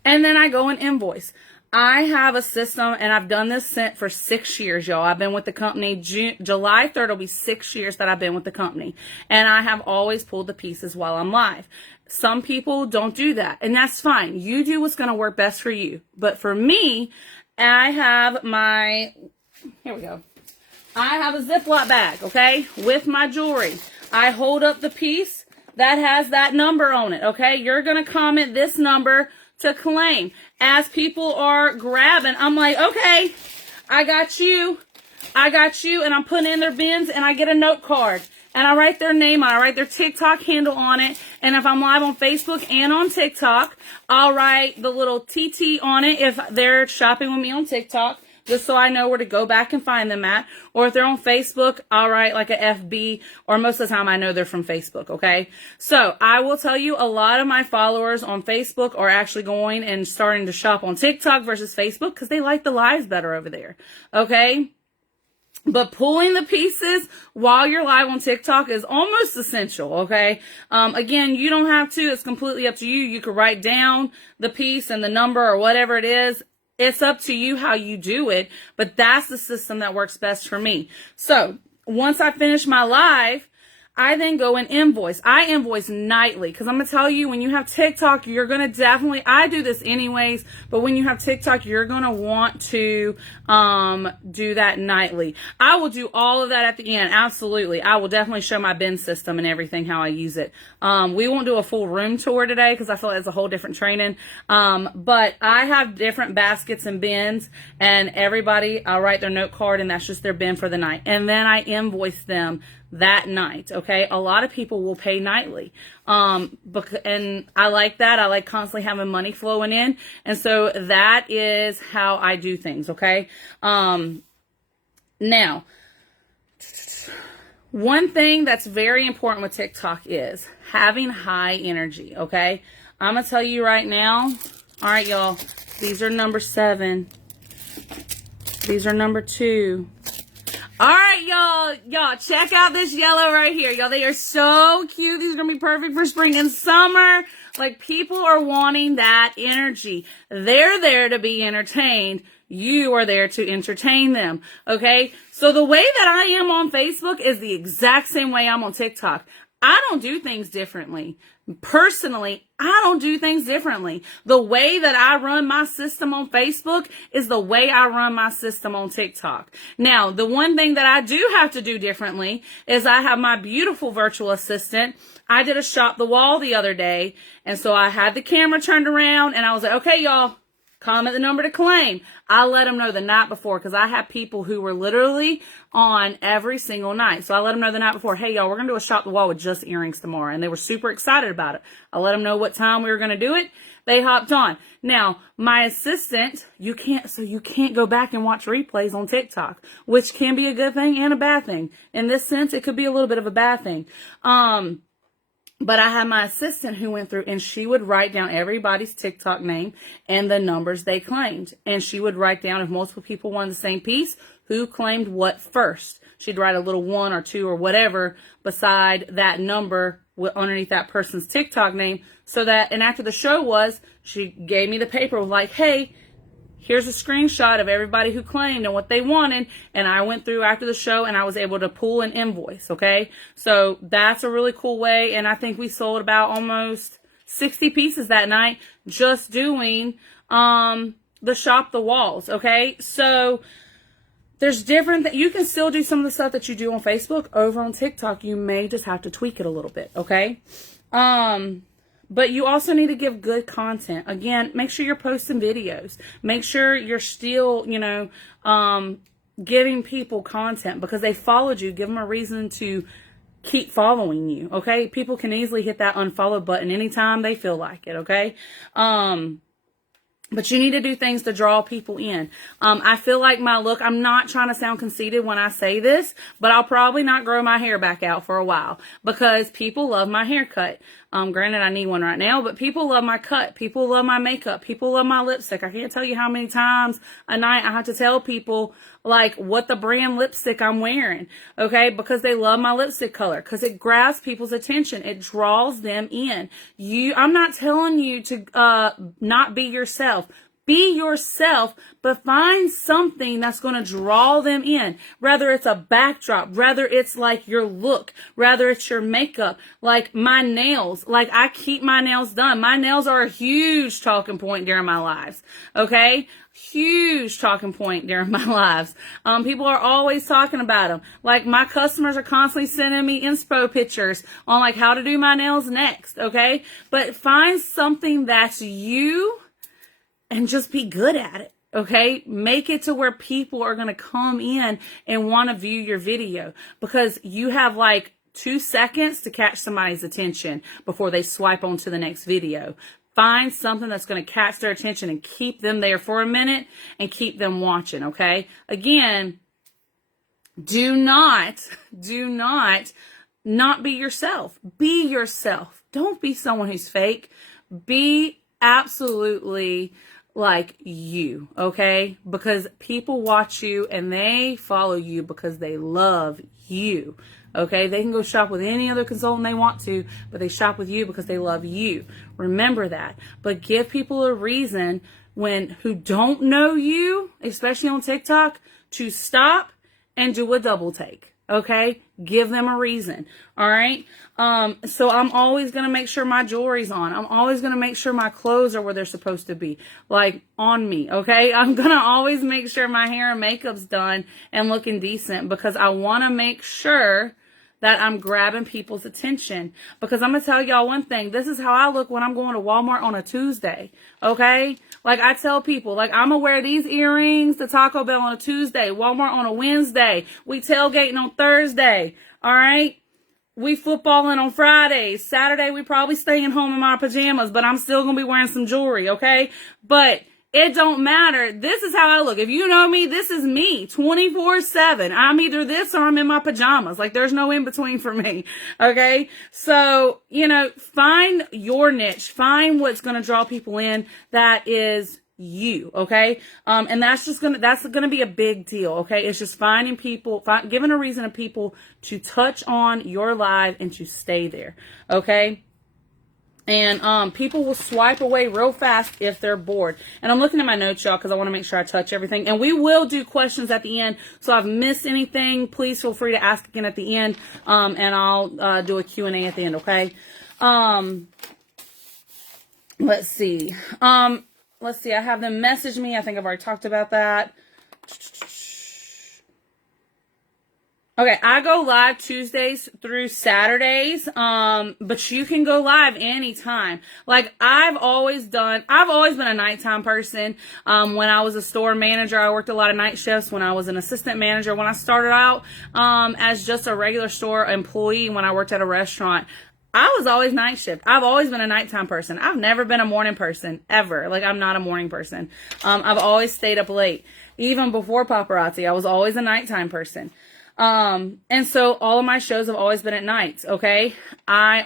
And then I go and invoice. I have a system, and I've done this for 6 years, y'all. I've been with the company. July 3rd will be 6 years that I've been with the company. And I have always pulled the pieces while I'm live. Some people don't do that, and that's fine. You do what's going to work best for you. But for me, I have here we go. I have a Ziploc bag, okay, with my jewelry. I hold up the piece that has that number on it, okay? You're going to comment this number to claim. As people are grabbing, I'm like, okay, I got you, and I'm putting in their bins, and I get a note card. And I write their name on it. I write their TikTok handle on it. And if I'm live on Facebook and on TikTok, I'll write the little TT on it if they're shopping with me on TikTok, just so I know where to go back and find them at. Or if they're on Facebook, I'll write like a FB, or most of the time I know they're from Facebook, okay? So I will tell you, a lot of my followers on Facebook are actually going and starting to shop on TikTok versus Facebook because they like the lives better over there, okay? But pulling the pieces while you're live on TikTok is almost essential, okay? Again, you don't have to. It's completely up to you. You could write down the piece and the number or whatever it is. It's up to you how you do it, but that's the system that works best for me. So once I finish my live, I then go and invoice. I invoice nightly because I'm going to tell you, when you have TikTok, you're going to definitely, I do this anyways, but when you have TikTok, you're going to want to do that nightly. I will do all of that at the end. Absolutely. I will definitely show my bin system and everything, how I use it. We won't do a full room tour today because I feel like it's a whole different training. But I have different baskets and bins, and everybody, I'll write their note card, and that's just their bin for the night. And then I invoice them that night, okay? A lot of people will pay nightly. And I like that. I like constantly having money flowing in. And so that is how I do things, okay? Now, one thing that's very important with TikTok is having high energy, okay? I'm going to tell you right now. All right, y'all. These are number 7. These are number 2. All right, y'all. Y'all, check out this yellow right here. Y'all, they are so cute. These are going to be perfect for spring and summer. Like, people are wanting that energy. They're there to be entertained. You are there to entertain them, okay? So the way that I am on Facebook is the exact same way I'm on TikTok. I don't do things differently. Personally, I don't do things differently. The way that I run my system on Facebook is the way I run my system on TikTok. Now, the one thing that I do have to do differently is I have my beautiful virtual assistant. I did a shop the wall the other day, and so I had the camera turned around, and I was like, okay, y'all, comment the number to claim. I let them know the night before because I have people who were literally on every single night. So I let them know the night before, hey, y'all, we're going to do a shop the wall with just earrings tomorrow. And they were super excited about it. I let them know what time we were going to do it. They hopped on. Now, my assistant, you can't go back and watch replays on TikTok, which can be a good thing and a bad thing. In this sense, it could be a little bit of a bad thing. But I had my assistant who went through and she would write down everybody's TikTok name and the numbers they claimed. And she would write down if multiple people wanted the same piece, who claimed what first. She'd write a little 1 or 2 or whatever beside that number underneath that person's TikTok name. So that, and after the show was, she gave me the paper, was like, hey, here's a screenshot of everybody who claimed and what they wanted. And I went through after the show and I was able to pull an invoice. Okay. So that's a really cool way. And I think we sold about almost 60 pieces that night just doing, the shop the walls. Okay. So there's different, you can still do some of the stuff that you do on Facebook over on TikTok. You may just have to tweak it a little bit. Okay. But you also need to give good content. Again, make sure you're posting videos. Make sure you're still, giving people content because they followed you. Give them a reason to keep following you, okay? People can easily hit that unfollow button anytime they feel like it, okay? But you need to do things to draw people in. I feel like my look, I'm not trying to sound conceited when I say this, but I'll probably not grow my hair back out for a while because people love my haircut. Granted, I need one right now, but people love my cut. People love my makeup. People love my lipstick. I can't tell you how many times a night I have to tell people like what the brand lipstick I'm wearing, okay? Because they love my lipstick color, because it grabs people's attention. It draws them in. I'm not telling you to not be yourself. Be yourself, but find something that's going to draw them in. Whether it's a backdrop, whether it's like your look, whether it's your makeup, like my nails. Like I keep my nails done. My nails are a huge talking point during my lives. Okay? Huge talking point during my lives. People are always talking about them. Like my customers are constantly sending me inspo pictures on like how to do my nails next. Okay? But find something that's you and just be good at it, okay? Make it to where people are going to come in and want to view your video because you have like 2 seconds to catch somebody's attention before they swipe on to the next video. Find something that's going to catch their attention and keep them there for a minute and keep them watching, okay? Again, do not be yourself. Be yourself. Don't be someone who's fake. Be absolutely like you, okay? Because people watch you and they follow you because they love you, okay? They can go shop with any other consultant they want to, but they shop with you because they love you. Remember that. But give people a reason who don't know you, especially on TikTok, to stop and do a double take. Okay, give them a reason. All right. So I'm always going to make sure my jewelry's on. I'm always going to make sure my clothes are where they're supposed to be, like on me. Okay. I'm going to always make sure my hair and makeup's done and looking decent because I want to make sure that I'm grabbing people's attention. Because I'm going to tell y'all one thing. This is how I look when I'm going to Walmart on a Tuesday. Okay? Like I tell people, like I'm going to wear these earrings to Taco Bell on a Tuesday, Walmart on a Wednesday. We tailgating on Thursday. All right? We footballing on Fridays. Saturday, we probably staying home in my pajamas, but I'm still going to be wearing some jewelry. Okay? But It don't matter. This is how I look. If you know me, this is me 24/7. I'm either this or I'm in my pajamas. Like there's no in between for me. Okay. So, find your niche, find what's going to draw people in. That is you. Okay. And that's going to be a big deal. Okay. It's just finding people, giving a reason to people to touch on your live and to stay there. Okay. And people will swipe away real fast if they're bored. And I'm looking at my notes, y'all, because I want to make sure I touch everything. And we will do questions at the end. So if I've missed anything, please feel free to ask again at the end. And I'll do a Q&A at the end, okay? Let's see. I have them message me. I think I've already talked about that. Okay, I go live Tuesdays through Saturdays, but you can go live anytime. Like I've always been a nighttime person. When I was a store manager, I worked a lot of night shifts. When I was an assistant manager, when I started out, as just a regular store employee, when I worked at a restaurant, I was always night shift. I've always been a nighttime person. I've never been a morning person, ever. Like, I'm not a morning person. I've always stayed up late. Even before Paparazzi, I was always a nighttime person. And so all of my shows have always been at nights, okay? I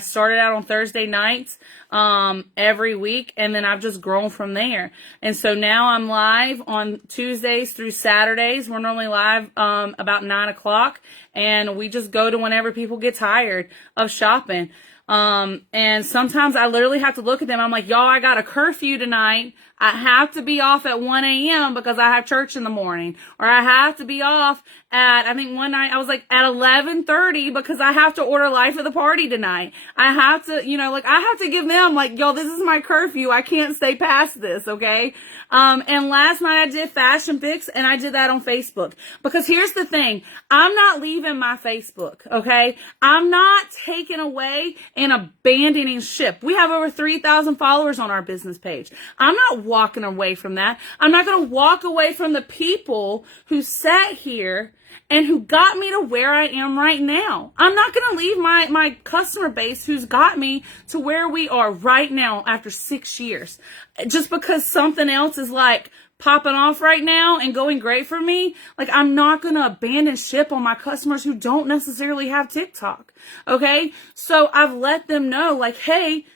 started out on Thursday nights, every week, and then I've just grown from there. And so now I'm live on Tuesdays through Saturdays. We're normally live, about 9 o'clock, and we just go to whenever people get tired of shopping. And sometimes I literally have to look at them. I'm like, y'all, I got a curfew tonight. I have to be off at 1 a.m. because I have church in the morning. Or I have to be off at, I think one night I was like at 11:30 because I have to order Life of the Party tonight. I have to, I have to give them like, yo, this is my curfew. I can't stay past this. Okay. And last night I did Fashion Fix, and I did that on Facebook because here's the thing. I'm not leaving my Facebook. Okay. I'm not taking away and abandoning ship. We have over 3,000 followers on our business page. I'm not walking away from that. I'm not going to walk away from the people who sat here and who got me to where I am right now. I'm not going to leave my customer base who's got me to where we are right now after 6 years. Just because something else is like popping off right now and going great for me. Like, I'm not going to abandon ship on my customers who don't necessarily have TikTok. Okay. So I've let them know like, hey,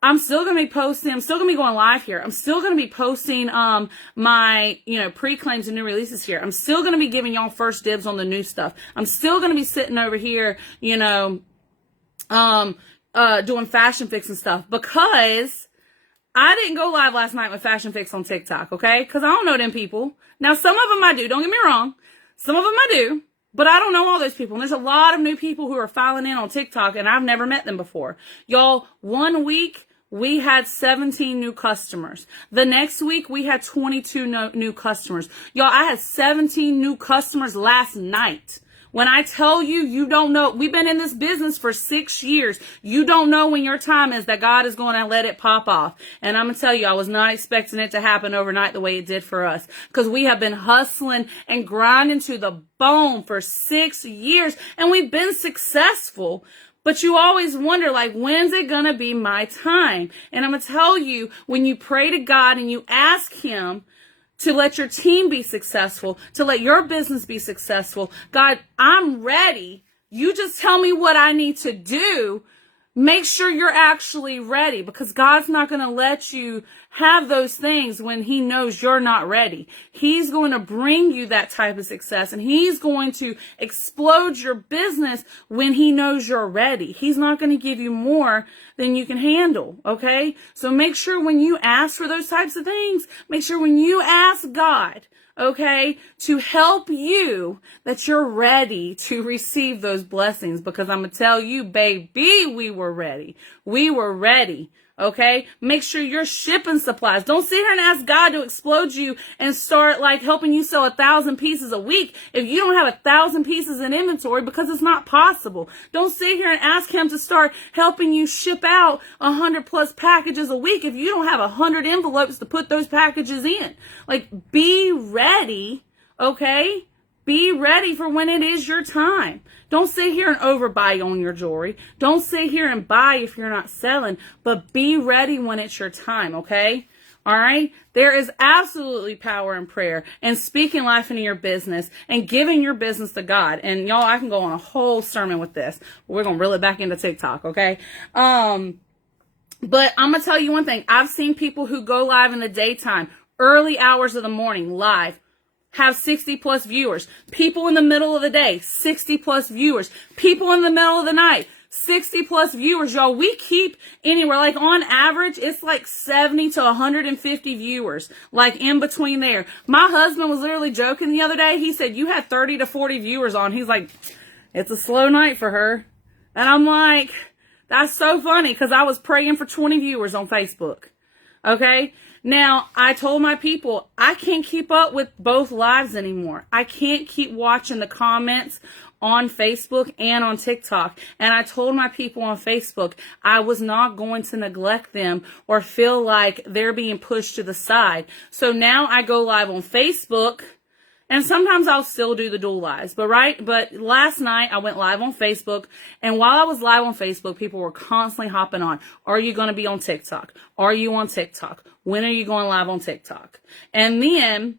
I'm still going to be posting. I'm still going to be going live here. I'm still going to be posting, my, pre-claims and new releases here. I'm still going to be giving y'all first dibs on the new stuff. I'm still going to be sitting over here, doing Fashion Fix and stuff because I didn't go live last night with Fashion Fix on TikTok. Okay. Cause I don't know them people. Now, some of them I do. Don't get me wrong. Some of them I do. But I don't know all those people. And there's a lot of new people who are filing in on TikTok, and I've never met them before. Y'all, 1 week, we had 17 new customers. The next week, we had 22 new customers. Y'all, I had 17 new customers last night. When I tell you, you don't know, we've been in this business for 6 years. You don't know when your time is that God is going to let it pop off. And I'm going to tell you, I was not expecting it to happen overnight the way it did for us. Because we have been hustling and grinding to the bone for 6 years. And we've been successful. But you always wonder, like, when's it going to be my time? And I'm going to tell you, when you pray to God and you ask Him to let your team be successful, to let your business be successful, God, I'm ready. You just tell me what I need to do. Make sure you're actually ready, because God's not going to let you have those things when He knows you're not ready. He's going to bring you that type of success, and He's going to explode your business when He knows you're ready. He's not going to give you more than you can handle. Okay. So make sure when you ask for those types of things, make sure when you ask God, okay, to help you, that you're ready to receive those blessings, because I'm going to tell you, baby, we were ready. We were ready. Okay. Make sure you're shipping supplies. Don't sit here and ask God to explode you and start like helping you sell 1,000 pieces a week if you don't have 1,000 pieces in inventory, because it's not possible. Don't sit here and ask Him to start helping you ship out 100+ packages a week if you don't have 100 envelopes to put those packages in. Like, be ready. Okay. Be ready for when it is your time. Don't sit here and overbuy on your jewelry. Don't sit here and buy if you're not selling, but be ready when it's your time, okay? All right. There is absolutely power in prayer and speaking life into your business and giving your business to God. And y'all, I can go on a whole sermon with this. We're going to reel it back into TikTok. Okay. But I'm going to tell you one thing. I've seen people who go live in the daytime, early hours of the morning, live, have 60 plus viewers. People in the middle of the day, 60 plus viewers. People in the middle of the night, 60 plus viewers. Y'all, we keep anywhere, like on average, it's like 70 to 150 viewers, like in between there. My husband was literally joking the other day. He said, you had 30 to 40 viewers on. He's like, it's a slow night for her. And I'm like, that's so funny, because I was praying for 20 viewers on Facebook. Okay. Now, I told my people, I can't keep up with both lives anymore. I can't keep watching the comments on Facebook and on TikTok. And I told my people on Facebook, I was not going to neglect them or feel like they're being pushed to the side. So now I go live on Facebook. And sometimes I'll still do the dual lives, but last night I went live on Facebook, and while I was live on Facebook, people were constantly hopping on. Are you going to be on TikTok? Are you on TikTok? When are you going live on TikTok? And then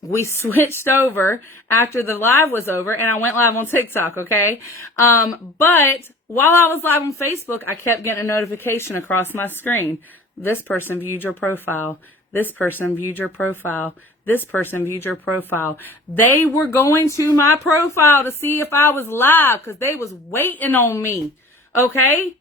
we switched over after the live was over, and I went live on TikTok, okay? But while I was live on Facebook, I kept getting a notification across my screen. This person viewed your profile. This person viewed your profile. This person viewed your profile. They were going to my profile to see if I was live because they was waiting on me. Okay?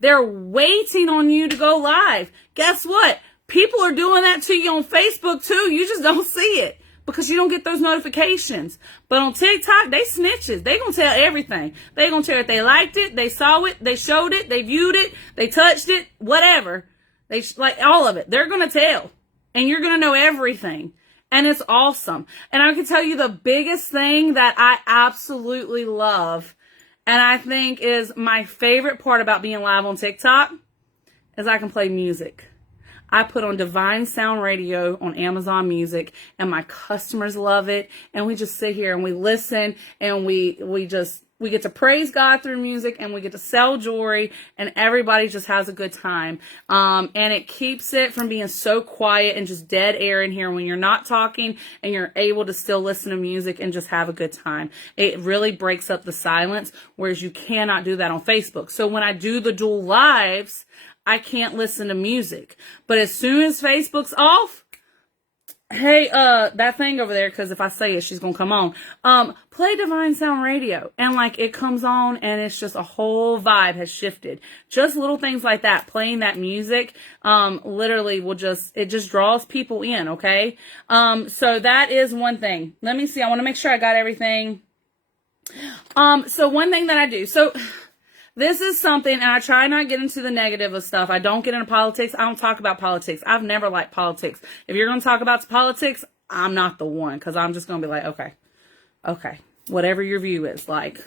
They're waiting on you to go live. Guess what? People are doing that to you on Facebook too. You just don't see it because you don't get those notifications. But on TikTok, they snitches. They gonna tell everything. They gonna tell if they liked it, they saw it, they showed it, they viewed it, they touched it, whatever. Like all of it. They're gonna tell. And you're gonna know everything. And it's awesome. And I can tell you the biggest thing that I absolutely love, and I think is my favorite part about being live on TikTok, is I can play music. I put on Divine Sound Radio on Amazon Music, and my customers love it. And we just sit here and we listen, and we get to praise God through music, and we get to sell jewelry, and everybody just has a good time. And it keeps it from being so quiet and just dead air in here when you're not talking and you're able to still listen to music and just have a good time. It really breaks up the silence, whereas you cannot do that on Facebook. So when I do the dual lives, I can't listen to music. But as soon as Facebook's off, hey, that thing over there, because if I say it, she's going to come on. Play Divine Sound Radio. And like it comes on and it's just a whole vibe has shifted. Just little things like that. Playing that music, literally it just draws people in. Okay. So that is one thing. Let me see. I want to make sure I got everything. So one thing that I do. So this is something, and I try not to get into the negative of stuff. I don't get into politics. I don't talk about politics. I've never liked politics. If you're going to talk about politics, I'm not the one, because I'm just going to be like, okay, whatever your view is, like,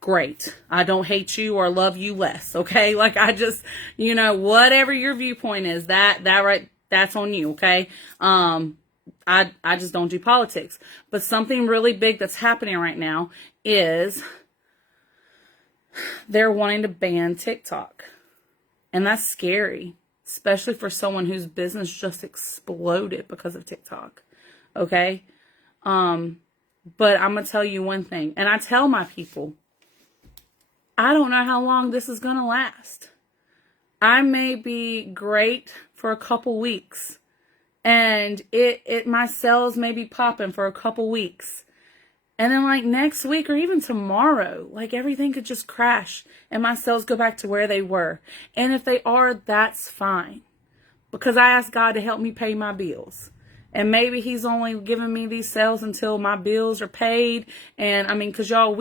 great. I don't hate you or love you less, okay? Like, I just, whatever your viewpoint is, that's on you, okay? I just don't do politics. But something really big that's happening right now is they're wanting to ban TikTok. And that's scary, especially for someone whose business just exploded because of TikTok. Okay? But I'm going to tell you one thing. And I tell my people, I don't know how long this is going to last. I may be great for a couple weeks. And my sales may be popping for a couple weeks. And then like next week or even tomorrow, like everything could just crash and my sales go back to where they were. And if they are, that's fine. Because I asked God to help me pay my bills. And maybe he's only giving me these sales until my bills are paid. And I mean, because y'all,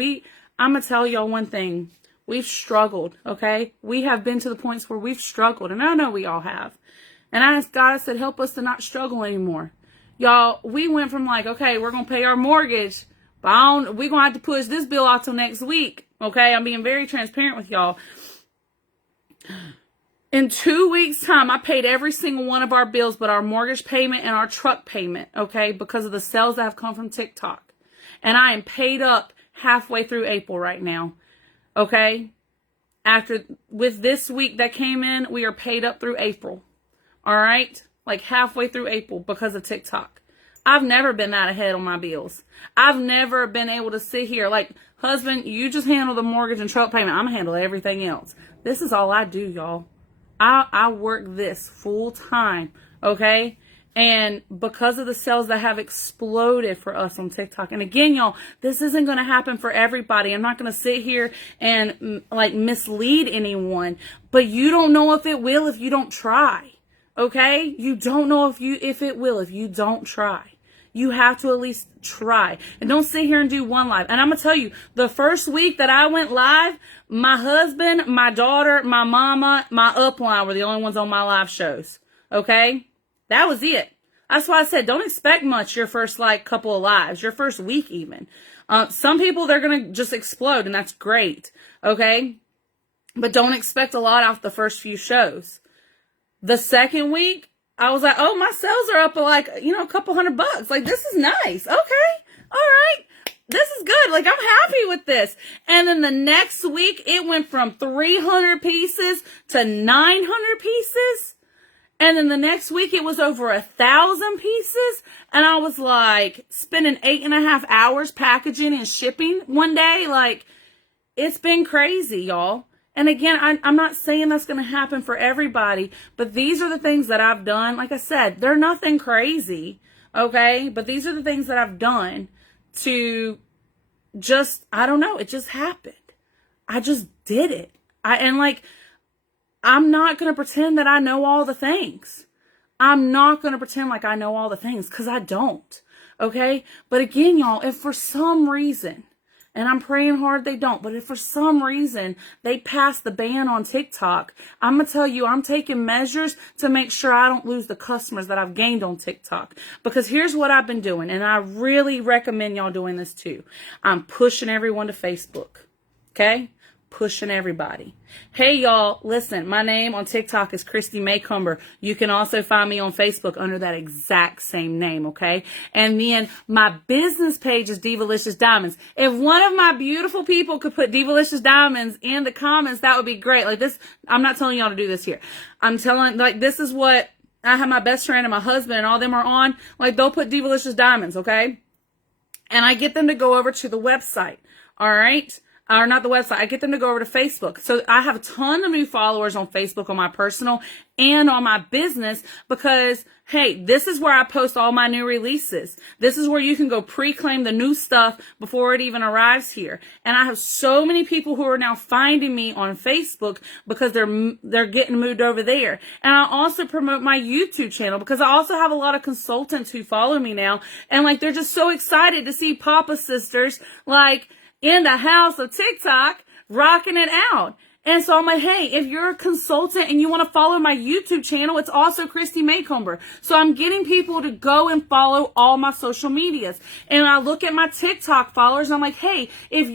I'm going to tell y'all one thing. We've struggled, okay? We have been to the points where we've struggled. And I know we all have. And I asked God, I said, help us to not struggle anymore. Y'all, we went from like, okay, we're going to pay our mortgage. But we're going to have to push this bill out till next week. Okay, I'm being very transparent with y'all. In 2 weeks' time, I paid every single one of our bills but our mortgage payment and our truck payment, okay, because of the sales that have come from TikTok. And I am paid up halfway through April right now, okay? With this week that came in, we are paid up through April, all right? like halfway through April because of TikTok. I've never been that ahead on my bills. I've never been able to sit here like, husband, you just handle the mortgage and truck payment. I'm going to handle everything else. This is all I do, y'all. I work this full time, okay? And because of the sales that have exploded for us on TikTok. And again, y'all, this isn't going to happen for everybody. I'm not going to sit here and like mislead anyone. But you don't know if it will if you don't try. Okay? You don't know if it will if you don't try. You have to at least try. And don't sit here and do one live. And I'm going to tell you, the first week that I went live, my husband, my daughter, my mama, my upline were the only ones on my live shows. Okay? That was it. That's why I said don't expect much your first like couple of lives, your first week even. Some people, they're going to just explode, and that's great. Okay? But don't expect a lot off the first few shows. The second week, I was like, oh, my sales are up like, a couple $100. Like, this is nice. Okay. All right. This is good. Like, I'm happy with this. And then the next week, it went from 300 pieces to 900 pieces. And then the next week, it was over 1,000 pieces. And I was like, spending 8.5 hours packaging and shipping one day. Like, it's been crazy, y'all. And again, I'm not saying that's going to happen for everybody, but these are the things that I've done. Like I said, they're nothing crazy, okay? But these are the things that I've done to just, I don't know, it just happened. I just did it. I'm not going to pretend that I know all the things. I'm not going to pretend like I know all the things because I don't, okay? But again, y'all, if for some reason, and I'm praying hard they don't, but if for some reason they pass the ban on TikTok, I'm going to tell you, I'm taking measures to make sure I don't lose the customers that I've gained on TikTok. Because here's what I've been doing, and I really recommend y'all doing this too. I'm pushing everyone to Facebook, okay? Pushing everybody. Hey, y'all, listen, my name on TikTok is Christy Maycomber. You can also find me on Facebook under that exact same name, okay? And then my business page is Divalicious Diamonds. If one of my beautiful people could put Divalicious Diamonds in the comments, that would be great. Like this, I'm not telling y'all to do this here. I'm telling, like, this is what I have my best friend and my husband and all them are on. Like, they'll put Divalicious Diamonds, okay? And I get them to go over to the website, all right? Or not the website. I get them to go over to Facebook. So I have a ton of new followers on Facebook on my personal and on my business because, hey, this is where I post all my new releases. This is where you can go pre-claim the new stuff before it even arrives here. And I have so many people who are now finding me on Facebook because they're getting moved over there. And I also promote my YouTube channel because I also have a lot of consultants who follow me now. And like, they're just so excited to see Papa Sisters, like, in the house of TikTok, rocking it out. And so I'm like, hey, if you're a consultant and you want to follow my YouTube channel, it's also Christy Maycomber. So I'm getting people to go and follow all my social medias. And I look at my TikTok followers and I'm like, hey,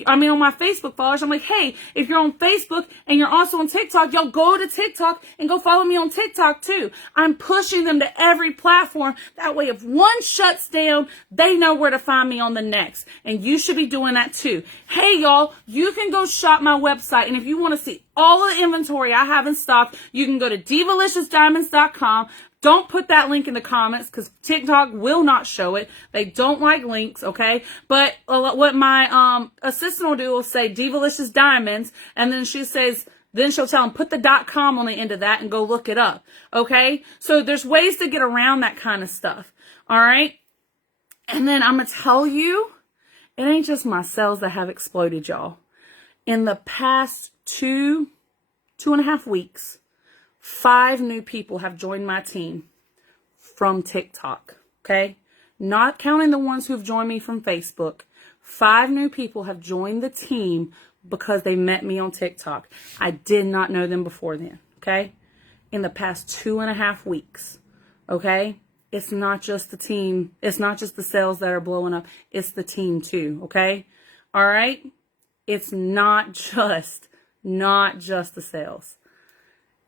on my Facebook followers, I'm like, hey, if you're on Facebook and you're also on TikTok, y'all go to TikTok and go follow me on TikTok too. I'm pushing them to every platform. That way, if one shuts down, they know where to find me on the next. And you should be doing that too. Hey, y'all, you can go shop my website. And if you want to see all of the inventory I have in stock, you can go to divaliciousdiamonds.com. Don't put that link in the comments because TikTok will not show it. They don't like links, okay? But what my assistant will do will say Divalicious Diamonds, and then then she'll tell them put the .com on the end of that and go look it up, okay? So there's ways to get around that kind of stuff, all right? And then I'm going to tell you, it ain't just my sales that have exploded, y'all. In the past 2.5 weeks, 5 new people have joined my team from TikTok, okay? Not counting the ones who've joined me from Facebook. 5 new people have joined the team because they met me on TikTok. I did not know them before then, okay? In the past 2.5 weeks, okay? It's not just the team. It's not just the sales that are blowing up. It's the team too, okay? All right? It's not just the sales.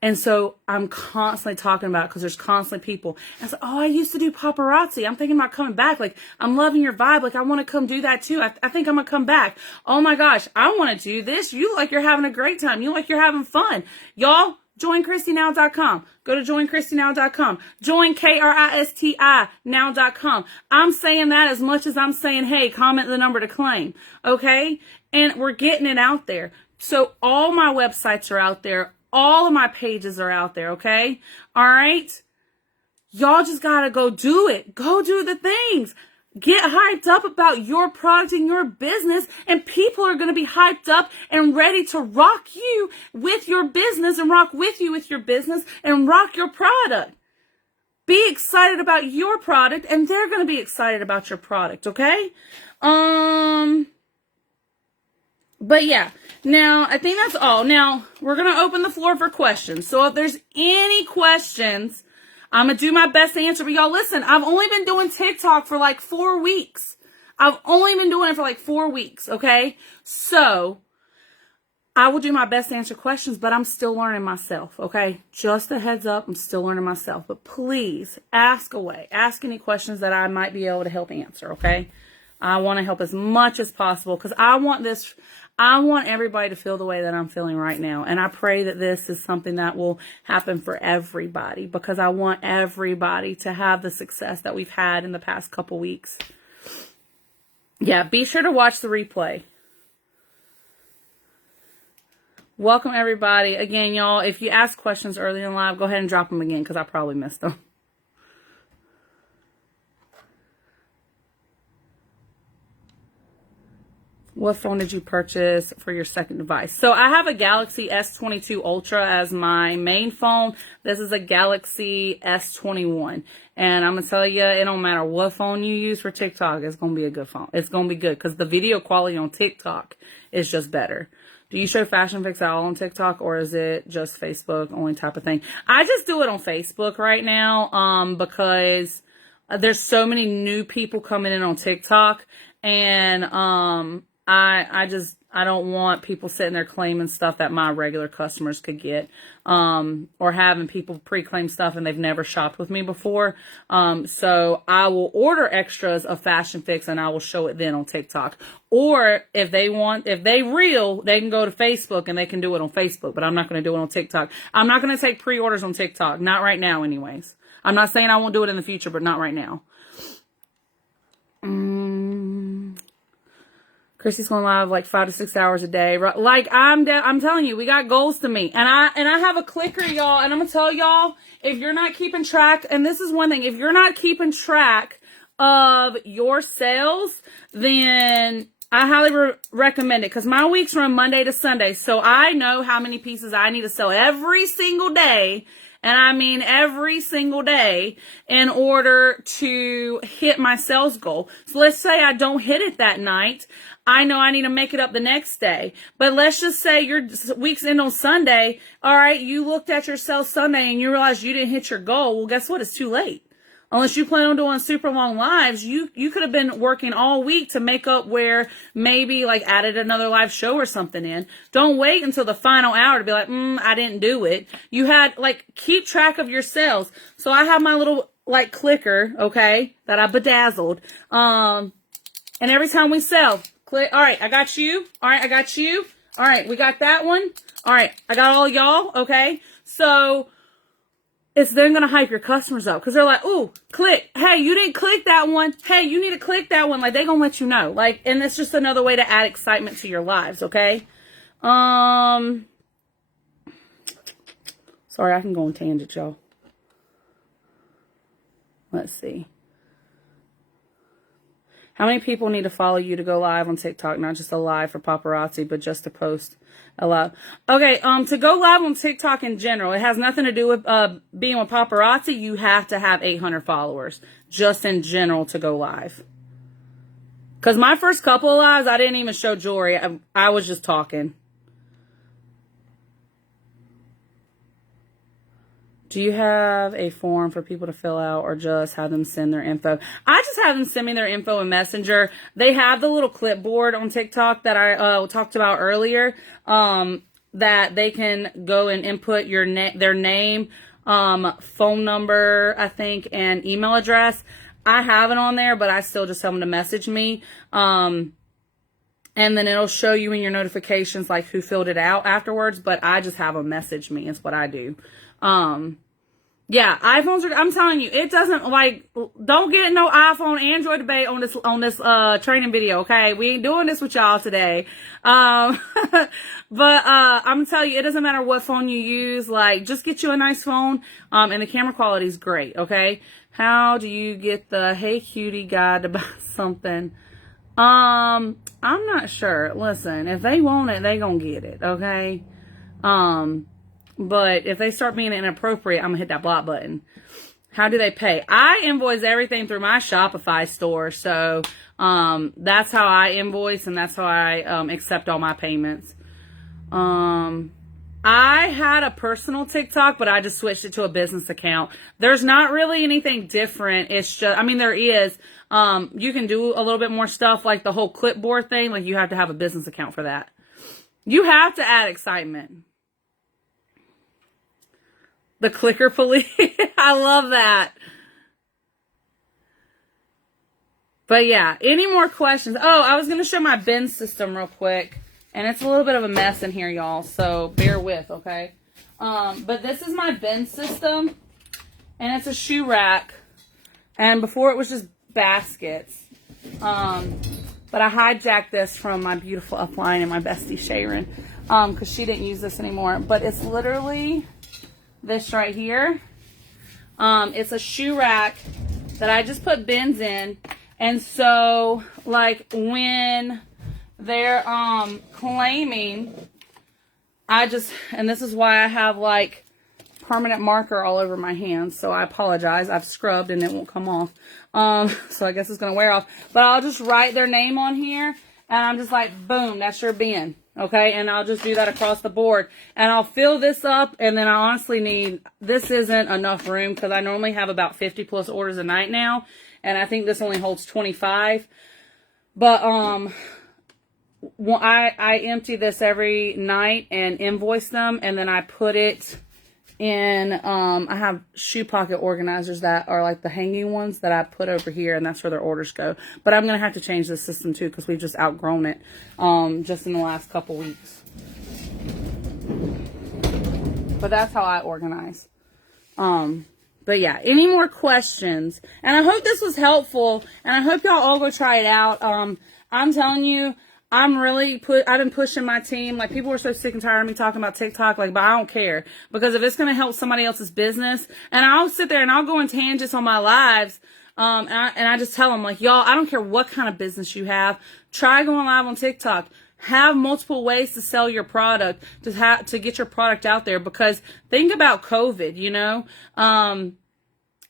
And so I'm constantly talking about it because there's constantly people. And so, oh, I used to do paparazzi. I'm thinking about coming back. Like, I'm loving your vibe. Like, I want to come do that too. I think I'm going to come back. Oh my gosh, I want to do this. You look like you're having a great time. You look like you're having fun. Y'all, JoinChristyNow.com. Go to JoinChristyNow.com. Join KRISTI now.com. I'm saying that as much as I'm saying, hey, comment the number to claim. Okay? And we're getting it out there. So all my websites are out there. All of my pages are out there. Okay? All right? Y'all just gotta go do it. Go do the things. Get hyped up about your product and your business, and people are going to be hyped up and ready to rock you with your business and rock with you with your business and rock your product. Be excited about your product, and they're going to be excited about your product, okay? But yeah, now I think that's all. Now we're going to open the floor for questions. So if there's any questions, I'm going to do my best to answer. But y'all, listen, I've only been doing TikTok for like 4 weeks. I've only been doing it for like 4 weeks, okay? So I will do my best to answer questions, but I'm still learning myself, okay? Just a heads up, I'm still learning myself. But please ask away. Ask any questions that I might be able to help answer, okay? I want to help as much as possible because I want everybody to feel the way that I'm feeling right now. And I pray that this is something that will happen for everybody because I want everybody to have the success that we've had in the past couple weeks. Yeah, be sure to watch the replay. Welcome, everybody. Again, y'all, if you ask questions early in live, go ahead and drop them again because I probably missed them. What phone did you purchase for your second device? So I have a Galaxy S22 Ultra as my main phone. This is a Galaxy S21. And I'm going to tell you, it don't matter what phone you use for TikTok, it's going to be a good phone. It's going to be good because the video quality on TikTok is just better. Do you show fashion pics at all on TikTok, or is it just Facebook only type of thing? I just do it on Facebook right now because there's so many new people coming in on TikTok, and I don't want people sitting there claiming stuff that my regular customers could get, or having people pre-claim stuff and they've never shopped with me before. So I will order extras of fashion fix and I will show it then on TikTok. Or if they reel, they can go to Facebook and they can do it on Facebook, but I'm not going to do it on TikTok. I'm not going to take pre-orders on TikTok. Not right now anyways. I'm not saying I won't do it in the future, but not right now. Chrissy's going live like 5 to 6 hours a day. Like I'm telling you, we got goals to meet. And I have a clicker, y'all. And I'm going to tell y'all, if you're not keeping track, and this is one thing, if you're not keeping track of your sales, then I highly recommend it because my weeks run Monday to Sunday. So I know how many pieces I need to sell every single day. And I mean every single day in order to hit my sales goal. So let's say I don't hit it that night. I know I need to make it up the next day. But let's just say your week's end on Sunday. All right, you looked at your sales Sunday and you realized you didn't hit your goal. Well, guess what? It's too late. Unless you plan on doing super long lives, you could have been working all week to make up where maybe like added another live show or something in. Don't wait until the final hour to be like, I didn't do it. You had keep track of your sales. So I have my little clicker, okay, that I bedazzled. And every time we sell, click, all right, I got you. All right, I got you. All right, we got that one. All right, I got all y'all, okay? So it's then going to hype your customers up because they're like, ooh, click. Hey, you didn't click that one. Hey, you need to click that one. Like, they're going to let you know. And it's just another way to add excitement to your lives, okay? Sorry, I can go on tangent, y'all. Let's see. How many people need to follow you to go live on TikTok? Not just a live for paparazzi, but just to post a live. Okay, to go live on TikTok in general, it has nothing to do with being with paparazzi. You have to have 800 followers, just in general, to go live. Because my first couple of lives, I didn't even show jewelry. I was just talking. Do you have a form for people to fill out or just have them send their info? I just have them send me their info in Messenger. They have the little clipboard on TikTok that I talked about earlier, that they can go and input their name, phone number, I think, and email address. I have it on there, but I still just tell them to message me. And and then it'll show you in your notifications like who filled it out afterwards, but I just have them message me is what I do. Yeah, iPhones are, I'm telling you, it doesn't, like, don't get no iPhone Android debate on this training video, okay? We ain't doing this with y'all today. But I'm telling you, it doesn't matter what phone you use, like, just get you a nice phone, and the camera quality is great, okay? How do you get the Hey Cutie guide to buy something? I'm not sure. Listen, if they want it, they gonna get it, okay? But if they start being inappropriate, I'm gonna hit that block button. How do they pay? I invoice everything through my Shopify store. So, that's how I invoice and that's how I, accept all my payments. I had a personal TikTok, but I just switched it to a business account. There's not really anything different. It's just, I mean, there is, you can do a little bit more stuff like the whole clipboard thing. Like you have to have a business account for that. You have to add excitement. The clicker police. I love that. But yeah, any more questions? Oh, I was going to show my bin system real quick. And it's a little bit of a mess in here, y'all. So bear with, okay? But this is my bin system. And it's a shoe rack. And before it was just baskets. But I hijacked this from my beautiful upline and my bestie Sharon. Because she didn't use this anymore. But it's literally this right here. It's a shoe rack that I just put bins in. And so, like, when they're claiming, and this is why I have, like, permanent marker all over my hands. So I apologize. I've scrubbed and it won't come off. So I guess it's going to wear off. But I'll just write their name on here. And I'm just like, boom, that's your bin. Okay, and I'll just do that across the board. And I'll fill this up, and then I honestly need, this isn't enough room, because I normally have about 50 plus orders a night now, and I think this only holds 25. But, I empty this every night and invoice them, and then I put it in, I have shoe pocket organizers that are like the hanging ones that I put over here, and that's where their orders go. But I'm going to have to change this system too, because we've just outgrown it, just in the last couple weeks. But that's how I organize. But yeah, any more questions? And I hope this was helpful, and I hope y'all all go try it out. I'm telling you, I've been pushing my team. Like, people are so sick and tired of me talking about TikTok, like, but I don't care. Because if it's going to help somebody else's business, and I'll sit there and I'll go in tangents on my lives, and I just tell them, like, y'all, I don't care what kind of business you have. Try going live on TikTok. Have multiple ways to sell your product, to get your product out there. Because think about COVID, you know?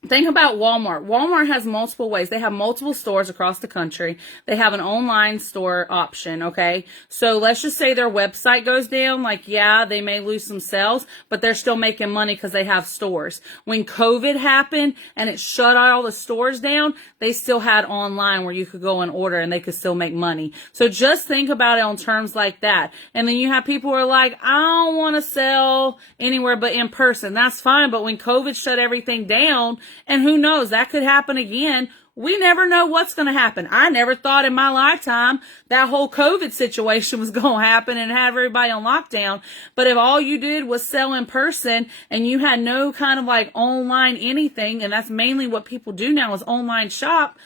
Think about Walmart. Walmart has multiple ways. They have multiple stores across the country. They have an online store option, okay? So let's just say their website goes down. Like, yeah, they may lose some sales, but they're still making money because they have stores. When COVID happened and it shut all the stores down, they still had online where you could go and order and they could still make money. So just think about it on terms like that. And then you have people who are like, I don't want to sell anywhere but in person. That's fine. But when COVID shut everything down, and who knows, that could happen again. We never know what's going to happen. I never thought in my lifetime that whole COVID situation was going to happen and have everybody on lockdown. But if all you did was sell in person and you had no kind of like online anything, and that's mainly what people do now is online shop,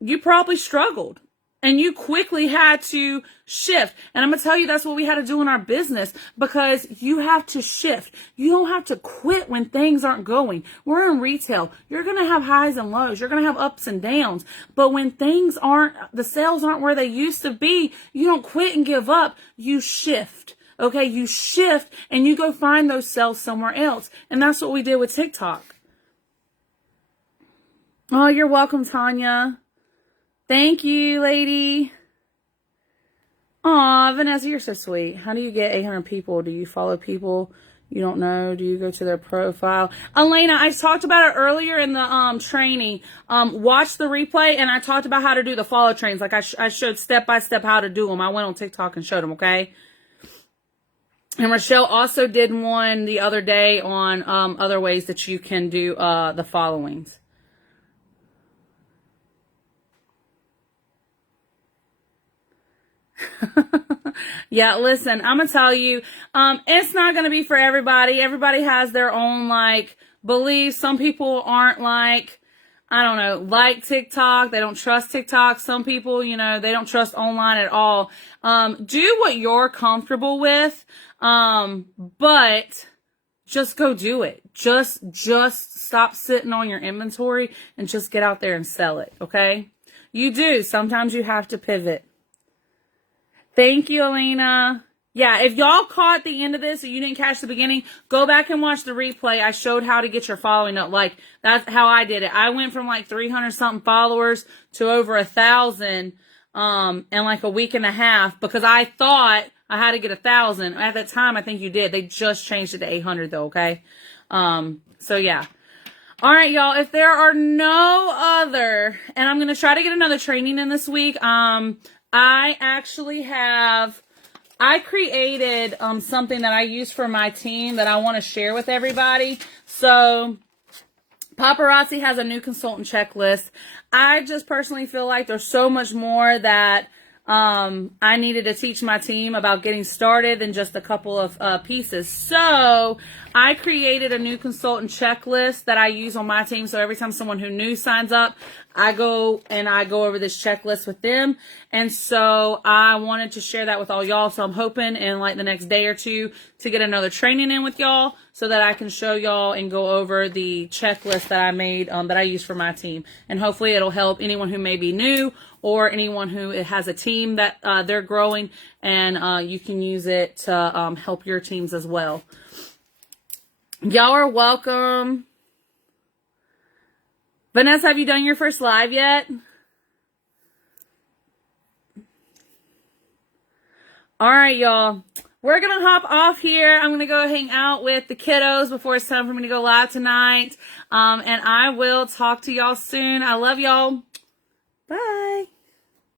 you probably struggled. And you quickly had to shift. And I'm going to tell you that's what we had to do in our business, because you have to shift. You don't have to quit when things aren't going. We're in retail. You're going to have highs and lows. You're going to have ups and downs. But when the sales aren't where they used to be, you don't quit and give up. You shift. Okay, you shift and you go find those sales somewhere else. And that's what we did with TikTok. Oh, you're welcome, Tanya. Thank you, lady. Aw, Vanessa, you're so sweet. How do you get 800 people? Do you follow people you don't know? Do you go to their profile? Elena, I talked about it earlier in the training. Watch the replay, and I talked about how to do the follow trains. Like I showed step by step how to do them. I went on TikTok and showed them, okay? And Rochelle also did one the other day on other ways that you can do the followings. Yeah, listen, I'm gonna tell you, it's not gonna be for everybody. Everybody has their own like beliefs. Some people aren't like, I don't know, like TikTok. They don't trust TikTok. Some people, you know, they don't trust online at all. Do what you're comfortable with. But just go do it. Just stop sitting on your inventory and just get out there and sell it. Okay. You do. Sometimes you have to pivot. Thank you, Elena. Yeah, if y'all caught the end of this or you didn't catch the beginning, go back and watch the replay. I showed how to get your following up. Like, that's how I did it. I went from like 300 something followers to over 1,000 in like a week and a half because I thought I had to get 1,000. At that time, I think you did. They just changed it to 800 though, okay? So yeah. All right, y'all, if there are no other, and I'm going to try to get another training in this week. I actually I created something that I use for my team that I want to share with everybody. So Paparazzi has a new consultant checklist. I just personally feel like there's so much more that I needed to teach my team about getting started than just a couple of pieces. So I created a new consultant checklist that I use on my team. So every time someone who new signs up, I go over this checklist with them. And so I wanted to share that with all y'all. So I'm hoping in like the next day or two to get another training in with y'all so that I can show y'all and go over the checklist that I made that I use for my team. And hopefully it'll help anyone who may be new or anyone who has a team that they're growing, and you can use it to help your teams as well. Y'all are welcome. Vanessa, have you done your first live yet? All right, y'all. We're going to hop off here. I'm going to go hang out with the kiddos before it's time for me to go live tonight. And I will talk to y'all soon. I love y'all. Bye.